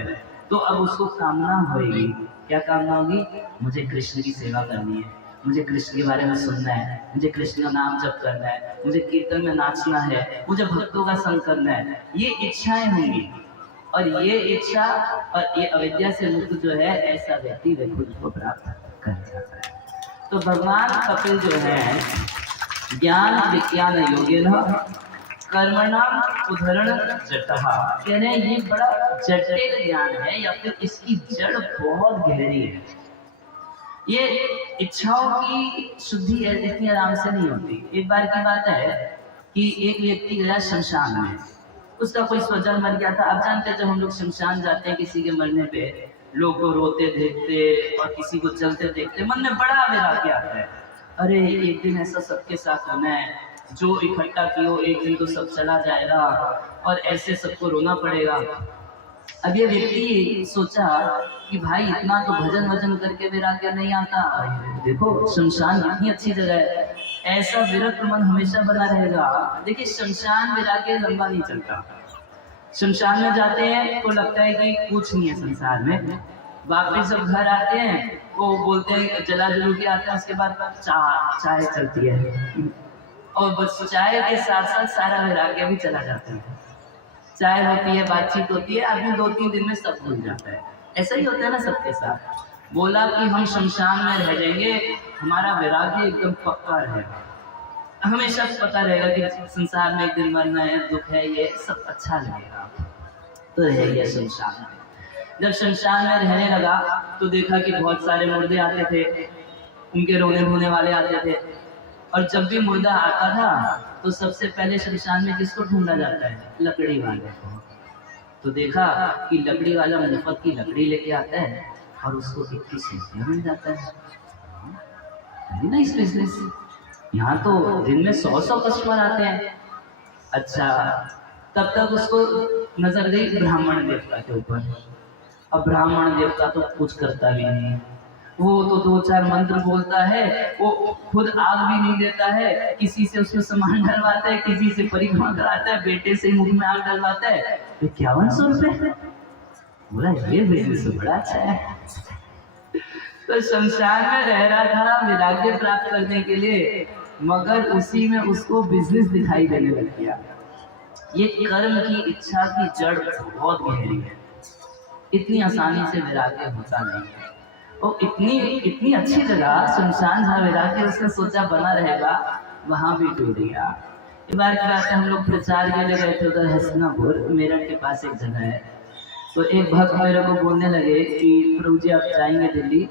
तो अब उसको कामना होगी। क्या कामना होगी? मुझे कृष्ण की सेवा करनी है, मुझे कृष्ण के बारे में सुनना है, मुझे कृष्ण का नाम जप करना है, मुझे कीर्तन में नाचना है, मुझे भक्तों का संग करना है। ये इच्छाएं होंगी, और ये इच्छा और ये अविद्या से मुक्त जो है, ऐसा व्यक्ति वैकुंठ को प्राप्त कर जाता है। तो भगवान कपिल जो है ज्ञान विज्ञान योगेन कर्मणाम उद्धरण जटहा, कह रहे हैं ये बड़ा जटिल ज्ञान है, या फिर इसकी जड़ बहुत गहरी है। ये इच्छाओं की शुद्धि इतनी आराम से नहीं होती। एक बार की बात है कि एक व्यक्ति गया शमशान में, उसका कोई स्वजन मर गया था। आप जानते हैं जब हम लोग शमशान जाते हैं किसी के मरने पे, लोग को रोते देखते और किसी को चलते देखते, मन में बड़ा वैराग्य आता है, अरे एक दिन ऐसा सबके साथ होना है, जो इकट्ठा किया एक दिन तो सब चला जाएगा और ऐसे सबको रोना पड़ेगा। अब ये व्यक्ति सोचा कि भाई इतना तो भजन वजन करके वैराग्य नहीं आता, देखो शमशान इतनी अच्छी जगह है, ऐसा विरक्त मन हमेशा बना रहेगा। देखिए शमशान वैराग्य लंबा नहीं चलता। शमशान में जाते हैं तो लगता है कि कुछ नहीं है संसार में, वापिस जब घर आते हैं वो बोलते हैं जला जलू के आते हैं, उसके बाद चाय चलती है, और बस चाय के साथ साथ सारा वैराग्य भी चला जाता है। चाय होती है, बातचीत होती है, आदमी 2-3 दिन में सब भूल जाता है। ऐसा ही होता है ना सबके साथ। बोला कि हम शमशान में रह जाएंगे, हमारा वैराग्य एकदम पक्का रहेगा, हमेशा पता रहेगा कि संसार में एक दिन मरना है, दुख है, ये सब अच्छा लगेगा, तो रह गया शमशान में। जब शमशान में रहने लगा तो देखा कि बहुत सारे मुर्दे आते थे, उनके रोने धोने वाले आते थे, और जब भी मुर्दा आता था तो सबसे पहले शमशान में किसको ढूंढा जाता है? लकड़ी वाले को। तो देखा कि लकड़ी वाला मुफ्त की लकड़ी लेके आता है और उसको 21 रुपया मिल जाता है। ना इस बिजनेस यहाँ तो दिन में 100 कस्टमर आते हैं। अच्छा, तब तक उसको नजर गई ब्राह्मण देवता के ऊपर। अब ब्राह्मण देवता तो कुछ करता भी नहीं, वो तो 2-4 मंत्र बोलता है, वो खुद आग भी नहीं देता है, किसी से उसमें सामान डलवाता है, किसी से परिक्रमा कराता है, बेटे से मुख में आग डलवाता है। 5100 रुपए, बोला ये बिजनेस बड़ा अच्छा है। तो शमशान में रह रहा था वैराग्य प्राप्त करने के लिए, मगर उसी में उसको बिजनेस दिखाई देने लग गया। ये कर्म की इच्छा की जड़ बहुत गहरी है, इतनी आसानी से वैराग्य होता नहीं है। और इतनी अच्छी जगह शमशान जहाँ वैराग्य उसने सोचा बना रहेगा, वहां भी टूट गया। एक बार की बात है, हम लोग प्रचार के लिए गए थे उधर हसनापुर, मेरठ के पास एक जगह है। तो एक भक्त मेरे को बोलने लगे कि प्रभु जी आप जाएंगे दिल्ली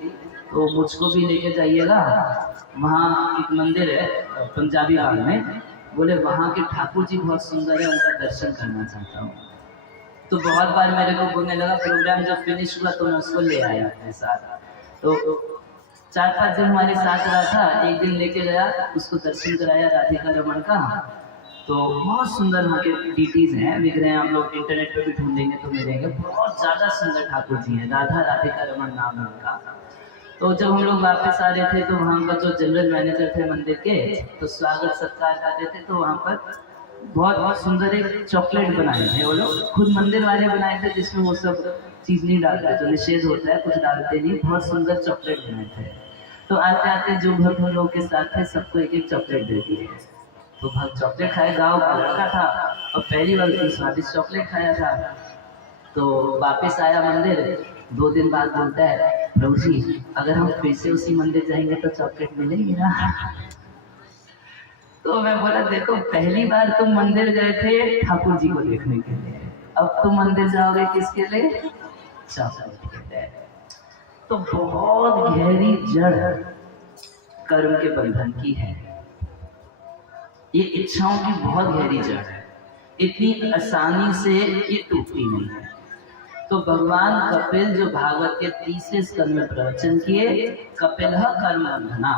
तो मुझको भी लेके जाइएगा, वहाँ एक मंदिर है पंजाबी बाग में, बोले वहाँ के ठाकुर जी बहुत सुंदर है, उनका दर्शन करना चाहता हूँ। तो बहुत बार मेरे को बोलने लगा, प्रोग्राम जब फिनिश हुआ तो मैं उसको ले आया अपने साथ। तो 4-5 दिन हमारे साथ रहा था, एक दिन लेके गया, उसको दर्शन कराया राधिका रमन का। तो बहुत सुंदर वहाँ के डीटीज हैं, दिख रहे हैं, हम लोग इंटरनेट पे भी ढूंढेंगे तो मिलेंगे, बहुत ज़्यादा सुंदर ठाकुर जी हैं, राधिका रमन नाम है उनका। तो जब हम लोग वापस आ रहे थे तो वहाँ पर जो जनरल मैनेजर थे मंदिर के, तो स्वागत सत्कार कर रहे थे, तो वहाँ पर बहुत सुंदर एक चॉकलेट बनाए थे, वो लोग खुद मंदिर वाले बनाए थे, जिसमें वो सब चीज़ नहीं डालते, जो निषेध होता है कुछ डालते नहीं, बहुत सुंदर चॉकलेट बनाए थे। तो आते आते जो भक्त हम लोग के साथ थे सबको एक चॉकलेट दे दिए। तो भक्त चॉकलेट खाए, गाँव का लड़का था और पहली बार इतनी स्वादिष्ट चॉकलेट खाया था। तो वापस आया मंदिर, 2 दिन बाद बोलता है, प्रभु जी अगर हम फिर से उसी मंदिर जाएंगे तो चॉकलेट मिलेगी ना? तो मैं बोला देखो, पहली बार तुम मंदिर गए थे ठाकुर जी को देखने के लिए, अब तुम मंदिर जाओगे किसके लिए? चॉकलेट के लिए। तो बहुत गहरी जड़ कर्म के बंधन की है। ये इच्छाओं की बहुत गहरी जड़ है, इतनी आसानी से ये टूटती नहीं है। तो भगवान कपिल जो भागवत के 30वें स्कंद में प्रवचन किए, कपिल कर्म बंधना,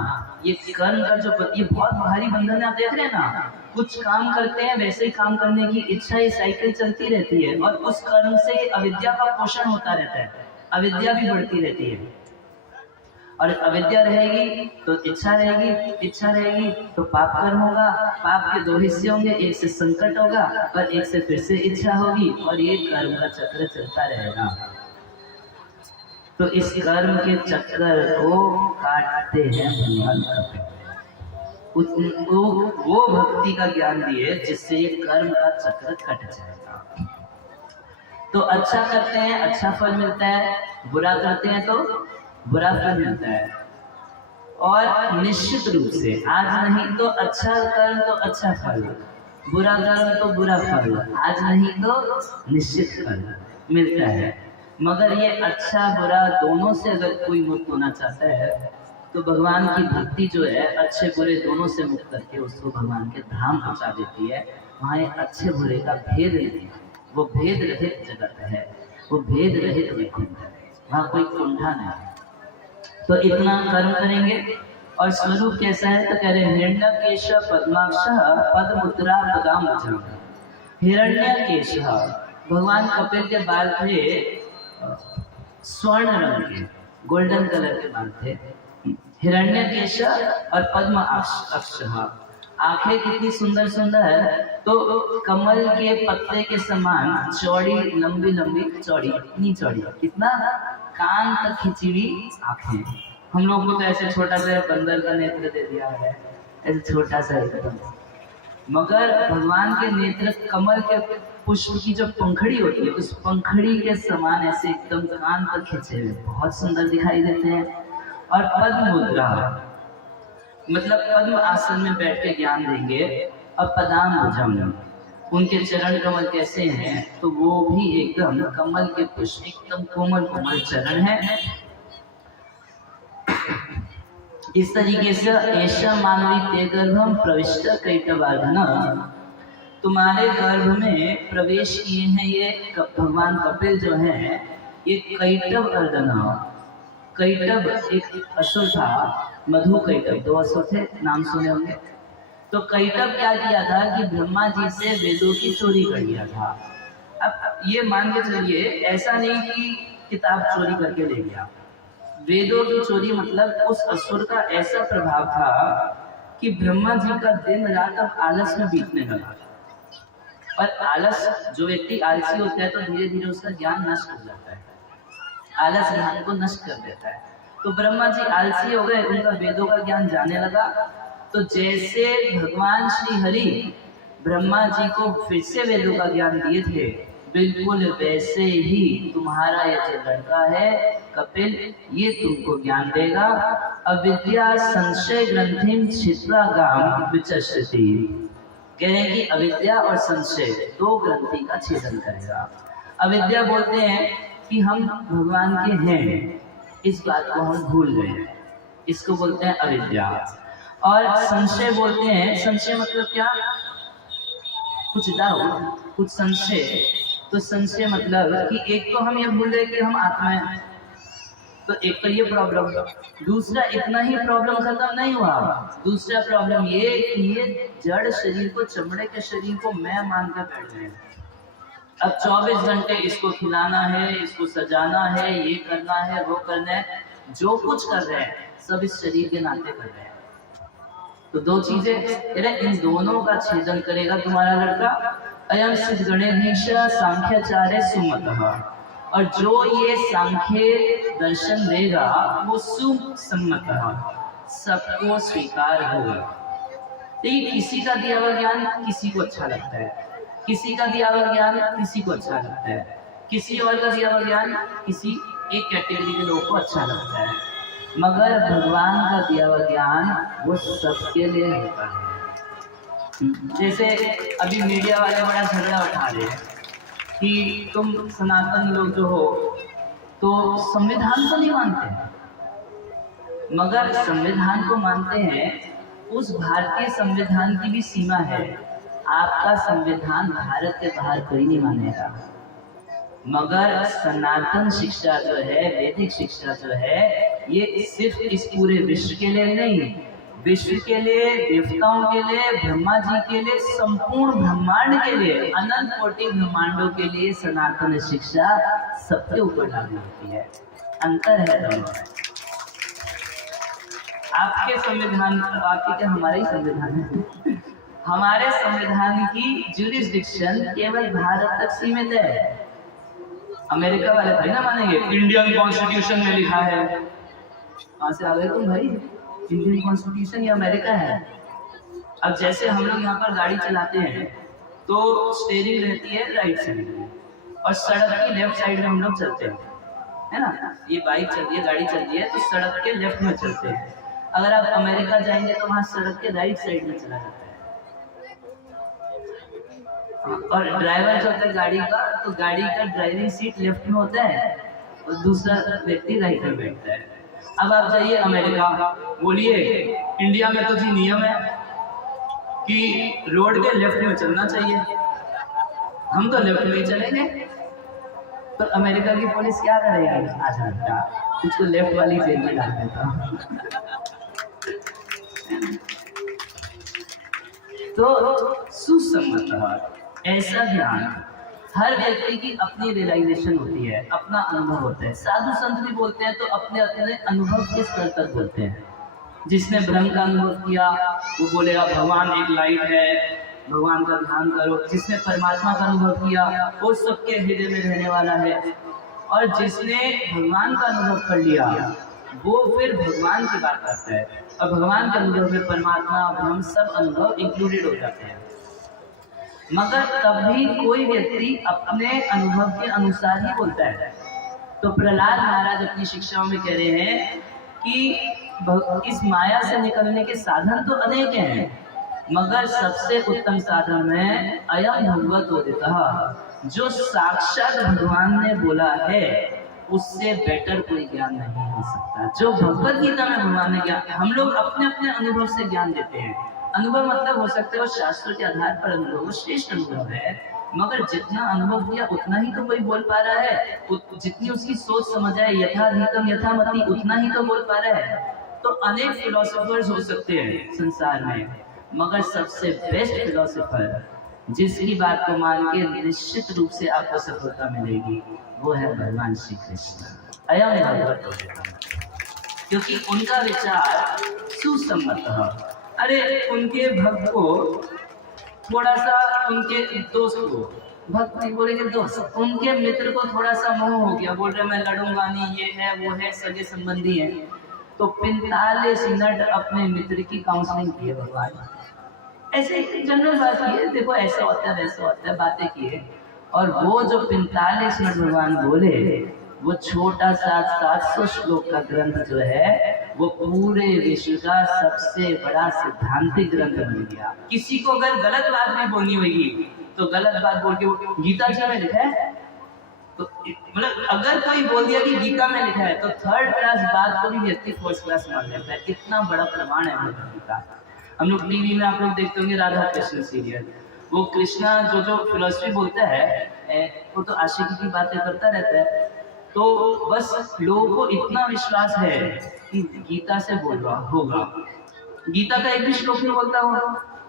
ये कर्म का जो ये बहुत भारी बंधन है। आप देख रहे हैं ना, कुछ काम करते हैं, वैसे ही काम करने की इच्छा, ये साइकिल चलती रहती है और उस कर्म से अविद्या का पोषण होता रहता है, अविद्या भी बढ़ती रहती है। और अविद्या रहेगी तो इच्छा रहेगी, इच्छा रहेगी तो पाप कर्म होगा, पाप के दो हिस्से होंगे, एक से संकट होगा और एक से फिर से इच्छा होगी और ये कर्म का चक्र चलता रहेगा। तो इस कर्म के चक्र को काटते हैं भगवान कपिल। वो भक्ति का ज्ञान दिए जिससे ये कर्म का चक्र कट जाएगा। तो अच्छा करते हैं अच्छा फल मिलता है, बुरा करते हैं तो बुरा फल मिलता है। और निश्चित रूप से आज नहीं तो अच्छा कर्म तो अच्छा फल, बुरा कर्म तो बुरा फल, आज नहीं तो निश्चित फल मिलता है। मगर ये अच्छा बुरा दोनों से अगर कोई मुक्त होना चाहता है तो भगवान की भक्ति जो है अच्छे बुरे दोनों से मुक्त करके उसको भगवान के धाम पहुंचा देती है। वहाँ अच्छे बुरे का भेद नहीं है, वो भेद रहित जगत है, वो भेद रहित वैकुंठ है, वहाँ कोई कुंठा नहीं है। तो इतना कर्म करेंगे। और स्वरूप कैसा है तो कह रहे हिरण्यकेश पद्माक्ष पद्मुद्रा पदाम्बुजम्। हिरण्यकेश भगवान कपिल के बाल थे स्वर्ण रंग के, गोल्डन कलर के बाल थे। हिरण्यकेश और पद्म अक्ष, आंखें कितनी सुंदर सुंदर है, तो कमल के पत्ते के समान चौड़ी, लंबी लंबी चौड़ी, इतनी चौड़ी, कितना कान तक खिंची हुई आंखें। हम लोग को तो ऐसे छोटा सा बंदर का नेत्र दे दिया है, ऐसे छोटा सा एकदम, मगर भगवान के नेत्र कमल के पुष्प की जो पंखड़ी होती है उस पंखड़ी के समान ऐसे एकदम कान तक खिंचे हुए, बहुत सुंदर दिखाई देते हैं। और पद्म मुद्रा मतलब पद्म आसन में बैठ के ज्ञान देंगे। और पदाम्बुजम्, उनके चरण कमल कैसे हैं तो वो भी एकदम कमल के पुष्प, एकदम कोमल कोमल चरण है। इस तरीके से ऐसा मानवी ते गर्भम प्रविष्ट कैटवार्धन, तुम्हारे गर्भ में प्रवेश किए हैं ये भगवान कपिल जो है, ये कैटव अर्धन। कैटव एक असुर था, मधु कैटव, दो असुर थे, नाम सुने होंगे। तो कैटव क्या किया था कि ब्रह्मा जी से वेदों की चोरी कर लिया था। अब ये मान के चलिए, ऐसा नहीं कि किताब चोरी करके ले गया, वेदों की चोरी मतलब उस असुर का ऐसा प्रभाव था कि ब्रह्मा जी का दिन रात अब आलस में बीतने लगा। और आलस, जो व्यक्ति आलसी होता है तो धीरे धीरे उसका ज्ञान नष्ट हो जाता है, आलस ज्ञान को नष्ट कर देता है। तो ब्रह्मा जी आलसी हो गए, उनका वेदों का ज्ञान जाने लगा। तो जैसे भगवान श्री हरि ब्रह्मा जी को फिर से वेदों का ज्ञान दिए थे, बिल्कुल वैसे ही तुम्हारा ये जो लड़का है कपिल, ये तुमको ज्ञान देगा। अविद्या संशय ग्रंथिम छिद्रागाम विचक्षति, कह रहे हैं कि अविद्या और संशय दो ग्रंथि का छेदन करेगा। अविद्या बोलते हैं कि हम भगवान के हैं, इस बात को हम भूल गए, इसको बोलते हैं अविद्या। और संशय बोलते हैं, संशय मतलब क्या, कुछ डाउट, कुछ संशय। तो संशय मतलब कि एक तो हम ये भूल गए कि हम आत्मा हैं, तो एक तो ये प्रॉब्लम। दूसरा, इतना ही प्रॉब्लम खत्म नहीं हुआ, दूसरा प्रॉब्लम ये कि ये जड़ शरीर को, चमड़े के शरीर को मैं मानकर बैठ गए। अब 24 घंटे इसको खिलाना है, इसको सजाना है, ये करना है, वो करना है, जो कुछ कर रहे हैं सब इस शरीर के नाते कर रहे हैं। तो दो चीजें, इन दोनों का छेदन करेगा तुम्हारा लड़का। अयम सिद्ध गणेश सांख्याचार्य सुमतः, और जो ये सांख्य दर्शन देगा वो सुसम्मतः, सबको स्वीकार होगा। देखिए, किसी का दिया हुआ ज्ञान किसी को अच्छा लगता है, किसी का दिया हुआ ज्ञान किसी को अच्छा लगता है, किसी और का दिया हुआ ज्ञान किसी एक कैटेगरी के लोगों को अच्छा लगता है, मगर भगवान का दिया हुआ ज्ञान वो सबके लिए होता है। जैसे अभी मीडिया वाले बड़ा झगड़ा उठा रहे हैं कि तुम सनातन लोग जो हो तो संविधान तो नहीं मानते, मगर संविधान को मानते हैं, उस भारतीय संविधान की भी सीमा है। आपका संविधान भारत के बाहर कोई नहीं मानेगा, मगर सनातन शिक्षा जो है, वैदिक शिक्षा जो है, ये सिर्फ इस पूरे विश्व के लिए नहीं, विश्व के लिए, देवताओं के लिए, ब्रह्मा जी के लिए, संपूर्ण ब्रह्मांड के लिए, अनंत कोटि ब्रह्मांडों के लिए सनातन शिक्षा सबके ऊपर लागू होती है। अंतर है दोनों में। आपके संविधान, आपके क्या हमारे ही संविधान है, हमारे संविधान की ज्यूरिसडिक्शन केवल भारत तक सीमित है। अमेरिका वाले भाई ना मानेंगे, इंडियन कॉन्स्टिट्यूशन में लिखा है। कहां से आ गए तुम भाई? इंडियन कॉन्स्टिट्यूशन ये अमेरिका है। अब जैसे हम लोग यहाँ पर गाड़ी चलाते हैं तो स्टीयरिंग रहती है राइट साइड में और सड़क की लेफ्ट साइड में हम लोग चलते हैं, है ना। ये बाइक चल रही है, गाड़ी चल रही है तो सड़क के लेफ्ट में चलते हैं। अगर आप अमेरिका जाएंगे तो वहाँ सड़क के राइट साइड में चला जाता है। और ड्राइवर जो होता है गाड़ी का, तो गाड़ी का ड्राइविंग सीट लेफ्ट में होता है और दूसरा व्यक्ति राइट में बैठता है। अब आप जाइए अमेरिका, बोलिए इंडिया में तो जी नियम है कि रोड के लेफ्ट में चलना चाहिए, हम तो लेफ्ट में ही चलेंगे। तो अमेरिका की पुलिस क्या करेगी? आधा घंटा उसको लेफ्ट वाली जेल में डाल देता। तो सुसंगत ऐसा ज्ञान, हर व्यक्ति की अपनी रियलाइजेशन होती है, अपना अनुभव होता है। साधु संत भी बोलते हैं तो अपने अपने अनुभव के स्तर तक बोलते हैं। जिसने ब्रह्म का अनुभव किया वो बोलेगा भगवान एक लाइट है, भगवान का ध्यान करो। जिसने परमात्मा का अनुभव किया वो सबके हृदय में रहने वाला है। और जिसने भगवान का अनुभव कर लिया वो फिर भगवान की बात करता है, और भगवान के अनुभव में परमात्मा, ब्रह्म सब अनुभव इंक्लूडेड हो जाते हैं। मगर तभी कोई व्यक्ति अपने अनुभव के अनुसार ही बोलता है। तो प्रहलाद महाराज अपनी शिक्षाओं में कह रहे हैं कि इस माया से निकलने के साधन तो अनेक हैं, मगर सबसे उत्तम साधन है अयम भगवतोदितः। जो साक्षात भगवान ने बोला है उससे बेटर कोई ज्ञान नहीं हो सकता। जो भगवत गीता में भगवान ने ज्ञान, हम लोग अपने अपने अनुभव से ज्ञान देते हैं। अनुभव मतलब हो सकता है वो शास्त्रों के आधार पर अनुभव, वो श्रेष्ठ अनुभव है, मगर जितना अनुभव किया उतना ही तो कोई बोल पा रहा है। जितनी उसकी सोच समझ आए, यथाधिकम यथामति, उतना ही तो बोल पा रहा है। तो अनेक फिलोसोफर्स हो सकते हैं संसार में, मगर सबसे बेस्ट फिलोसोफर जिसकी बात को मान के निश्चित रूप से आपको सफलता मिलेगी वो है भगवान श्री कृष्ण। अयम भगवत, क्योंकि उनका विचार सुसम्मत है। अरे उनके भक्त को थोड़ा सा, उनके दोस्त को, भक्त नहीं बोलेंगे दोस्त, उनके मित्र को थोड़ा सा मोह हो गया, बोल रहे मैं लड़ूंगा नहीं, ये है वो है, सगे संबंधी है। तो 45 मिनट अपने मित्र की काउंसलिंग की है भगवान। ऐसे जनरल बात की है, देखो ऐसा होता है वैसा होता है, बातें की है। और वो जो 45 मिनट भगवान बोले, वो छोटा सा 700 श्लोक का ग्रंथ जो है वो पूरे विश्व का सबसे बड़ा सिद्धांतिक ग्रंथ बन गया। किसी को अगर गलत बात नहीं बोलनी होगी तो गलत बात बोल के, वो गीता जी में लिखा है, तो मतलब अगर कोई बोल दिया कि गीता में लिखा है तो थर्ड क्लास बात को भी व्यक्ति फर्स्ट क्लास मान लेता है। इतना बड़ा प्रमाण है गीता। हम लोग टीवी में आप लोग देखते होंगे राधा कृष्ण सीरियल, वो कृष्णा जो फिलोसफी बोलता है वो तो आशिकी की बातें करता रहता है। तो बस लोगों को इतना विश्वास है कि गीता से बोल रहा होगा, गीता का एक भी श्लोक नहीं बोलता होगा।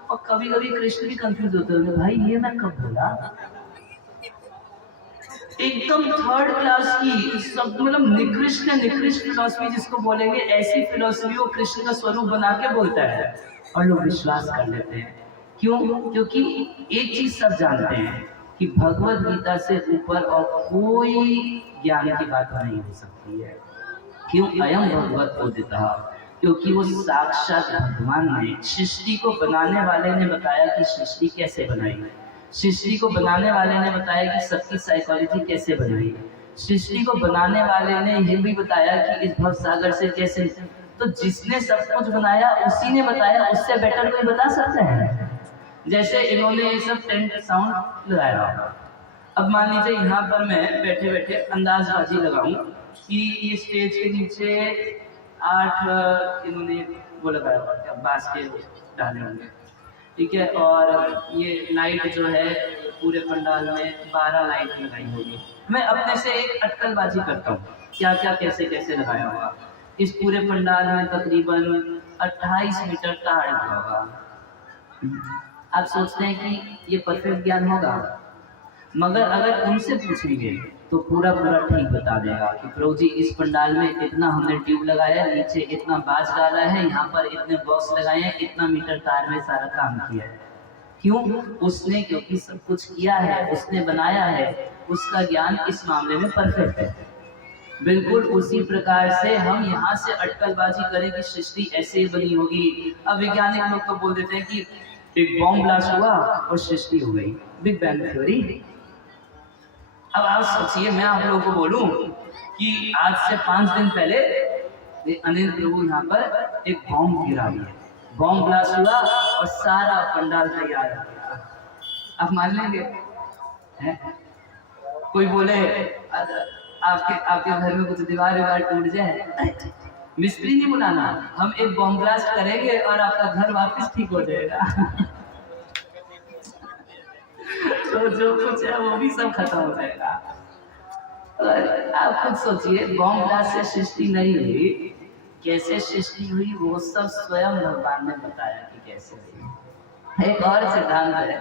और कभी कभी कृष्ण भी कंफ्यूज होते होंगे, भाई ये मैं कब बोला। एकदम थर्ड क्लास की सब, मतलब निकृष्ट फिलोसफी जिसको बोलेंगे, ऐसी फिलोसफी वो कृष्ण का स्वरूप बना के बोलता है और लोग विश्वास कर लेते हैं। क्यों? क्योंकि एक चीज सब जानते हैं कि भगवत गीता से ऊपर और कोई ज्ञान की बात नहीं हो सकती है। क्यों? अयम भगवतोदितः, क्योंकि वो साक्षात भगवान ने, सृष्टि को बनाने वाले ने बताया कि सृष्टि कैसे बनाई, सृष्टि को बनाने वाले ने बताया कि सबकी साइकोलॉजी कैसे बनाई, सृष्टि को बनाने वाले ने यह भी बताया कि इस भव सागर से कैसे। तो जिसने सब कुछ बनाया उसी ने बताया, उससे बेटर कोई बता सकता है? जैसे इन्होंने सब टेंट साउंड लगाया, अब मान लीजिए यहाँ पर मैं बैठे बैठे अंदाजबाजी लगाऊं कि ये स्टेज के नीचे 8 इन्होंने वो लगाया हुआ क्या बांस के डाले होंगे, ठीक है। और ये लाइट जो है पूरे पंडाल में 12 लाइट लगाई होगी। मैं अपने से एक अटकलबाजी करता हूँ, क्या क्या कैसे कैसे लगाया होगा। इस पूरे पंडाल में तकरीबन 28 मीटर तार लगा होगा। आप सोचते हैं कि ये परफेक्ट ज्ञान होगा, मगर अगर उनसे पूछेंगे तो पूरा पूरा ठीक बता देगा कि प्रभु जी इस पंडाल में इतना हमने ट्यूब लगाया है, नीचे इतना बाज डाला है, यहाँ पर इतने बॉक्स लगाए हैं, इतना मीटर तार में सारा काम किया है। क्यों? उसने क्योंकि सब कुछ किया है, उसने बनाया है, उसका ज्ञान इस मामले में परफेक्ट है। बिल्कुल उसी प्रकार से हम यहाँ से अटकलबाजी करें कि सृष्टि ऐसे ही बनी होगी। अब वैज्ञानिक लोग तो बोल देते हैं कि एक बॉम्ब ब्लास्ट हुआ और सृष्टि हो गई, बिग बैंग थ्योरी। अब आप सोचिए, मैं आप लोगों को बोलूं कि आज से 5 दिन पहले अनिल प्रभु यहाँ पर एक बॉम्ब गिरा दिया, बॉम्ब ब्लास्ट हुआ और सारा पंडाल तैयार हो गया, आप मान लेंगे? कोई बोले आपके घर में कुछ दीवार टूट जाए, मिस्त्री नहीं बुलाना, हम एक बॉम्ब ब्लास्ट करेंगे और आपका घर वापस ठीक हो जाएगा। तो जो कुछ है वो भी सब खत्म हो जाएगा। और आप खुद सोचिए, बॉम्ब ब्लास्ट से सृष्टि नहीं हुई, कैसे सृष्टि हुई वो सब स्वयं भगवान ने बताया कि कैसे हुई। एक और सिद्धांत है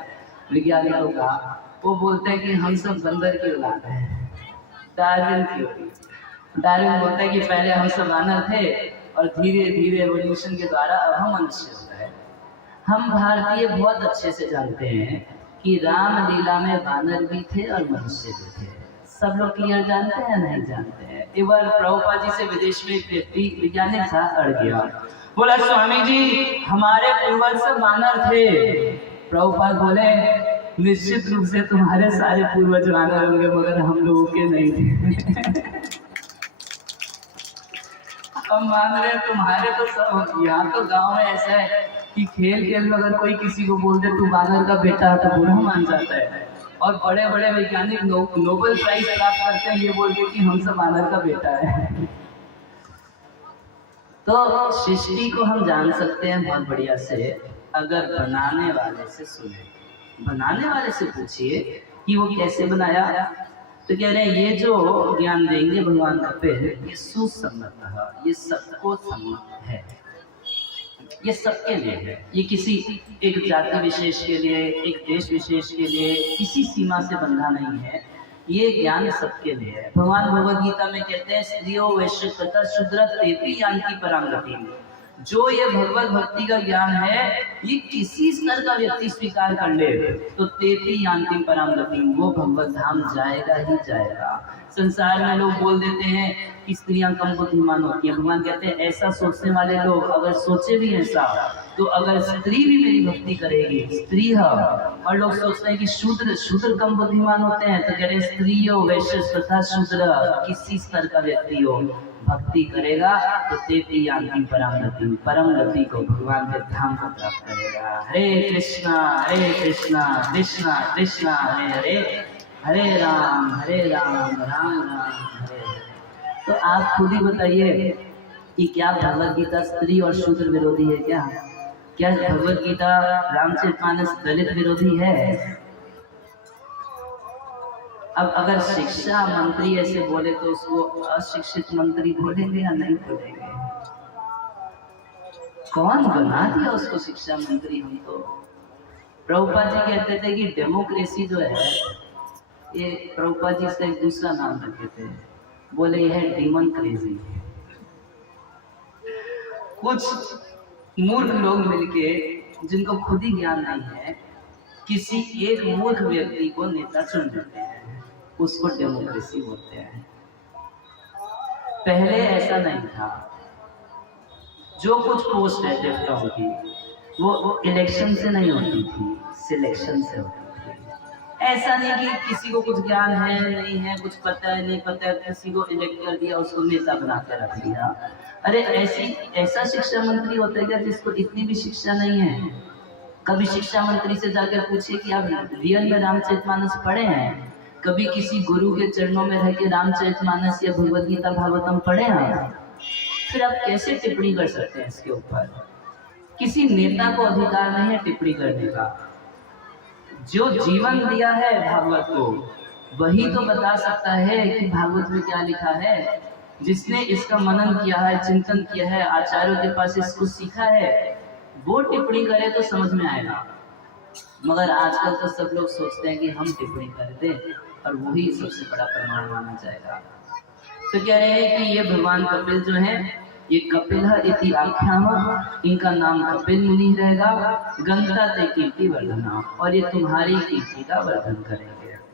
वैज्ञानिकों का, वो बोलते हैं कि हम सब बंदर की औलाद हैं, डार्विन थ्योरी। डार्विन बोलता है कि पहले हम सब वानर थे और धीरे धीरे एवोल्यूशन के द्वारा अब हम मनुष्य हो गए। हम भारतीय बहुत अच्छे से जानते हैं कि रामलीला में वानर भी थे और मनुष्य भी थे। सब लोग क्लियर जानते हैं, नहीं जानते हैं? एक बार प्रभुपाद जी से विदेश में एक व्यक्ति वैज्ञानिक था, अड़ गया, बोला स्वामी जी हमारे पूर्वज सब वानर थे। प्रभुपाद बोले निश्चित रूप से तुम्हारे सारे पूर्वज वानर होंगे, मगर हम लोगों के नहीं थे। हम मान रहे तुम्हारे तो सब, यहाँ तो गांव में ऐसा है कि खेल में अगर कोई किसी को बोल दे तू वानर का बेटा है तो बुरा मान जाता है। और बड़े बड़े वैज्ञानिक नोबेल प्राइज प्राप्त करते हैं ये बोल के कि हम सब वानर का बेटा है। तो सृष्टि को हम जान सकते हैं बहुत बढ़िया से अगर बनाने वाले से सुने, बनाने वाले से पूछिए कि वो कैसे बनाया। तो कह रहे हैं ये जो ज्ञान देंगे भगवान का पेड़, ये सुसम्मत है, ये सबको सम्मत है, ये सबके लिए है, ये किसी एक जाति विशेष के लिए, एक देश विशेष के लिए किसी सीमा से बंधा नहीं है, ये ज्ञान सबके लिए है। भगवान भगवद गीता में कहते हैं स्त्रियो वैश्य तथा शूद्र तेपी यान्ति पराम गतिम। जो ये भगवत भक्ति का ज्ञान है ये किसी स्तर का व्यक्ति स्वीकार कर ले तो तेपी यान्ति पराम गतिम, वो भगवत धाम जाएगा ही जाएगा। संसार में लोग बोल देते हैं कि स्त्रियां कम बुद्धिमान होती हैं, भगवान कहते हैं ऐसा सोचने वाले लोग अगर सोचे भी ऐसा तो अगर स्त्री भी मेरी भक्ति करेगी, स्त्री है, और लोग सोचते हैं कि शूद्र कम बुद्धिमान होते हैं, तो कह रहे स्त्री हो वैश्य तथा शूद्र किसी स्तर का व्यक्ति हो भक्ति करेगा तो तेपी यान्ति पराम गति, परम गति को भगवान के धाम को प्राप्त करेगा। हरे कृष्णा कृष्णा कृष्णा हरे हरे, हरे राम राम राम हरे। तो आप खुद ही बताइए कि क्या भगवद गीता स्त्री और शूद्र विरोधी है? क्या भगवद गीता रामचरितमानस दलित विरोधी है? अब अगर शिक्षा मंत्री ऐसे बोले तो उसको अशिक्षित मंत्री बोलेंगे या नहीं बोलेंगे? कौन बना दिया उसको शिक्षा मंत्री? हम तो प्रभुपाद जी कहते थे कि डेमोक्रेसी जो है, ये प्रभुपाद जी से एक दूसरा नाम रखे थे, बोले यह है डीमन क्रेजी। कुछ मूर्ख लोग मिलके जिनको खुद ही ज्ञान नहीं है किसी एक मूर्ख व्यक्ति को नेता चुन लेते हैं, उसको डेमोक्रेसी बोलते हैं। पहले ऐसा नहीं था। जो कुछ पोस्ट है डेवलप की वो इलेक्शन से नहीं होती थी, सिलेक्शन से होती थी। ऐसा नहीं कि किसी को कुछ ज्ञान है नहीं है, कुछ पता है नहीं पता है, किसी को इलेक्ट कर दिया उसको नेता बना के रख दिया। अरे ऐसा शिक्षा मंत्री होता है क्या जिसको इतनी भी शिक्षा नहीं है? कभी शिक्षा मंत्री से जाकर पूछे कि आप रियल में रामचरितमानस पढ़े हैं? कभी किसी गुरु के चरणों में रह के रामचरितमानस या भगवद गीता भागवतम पढ़े हैं? फिर आप कैसे टिप्पणी कर सकते हैं इसके ऊपर? किसी नेता को अधिकार नहीं है टिप्पणी करने का। जो जीवन दिया है भागवत को वही तो बता सकता है कि भागवत में क्या लिखा है। जिसने इसका मनन किया है, चिंतन किया है, आचार्यों के पास इसको सीखा है, वो टिप्पणी करे तो समझ में आएगा। मगर आजकल तो सब लोग सोचते हैं कि हम टिप्पणी कर दें और वही सबसे बड़ा प्रमाण माना जाएगा। तो कह रहे हैं कि ये भगवान कपिल जो है, ये कपिल इति आख्यानो, इनका नाम कपिल मुनि रहेगा। गंगा ते कीर्ति वर्धना, और ये तुम्हारी कीर्ति का वर्धन करेंगे।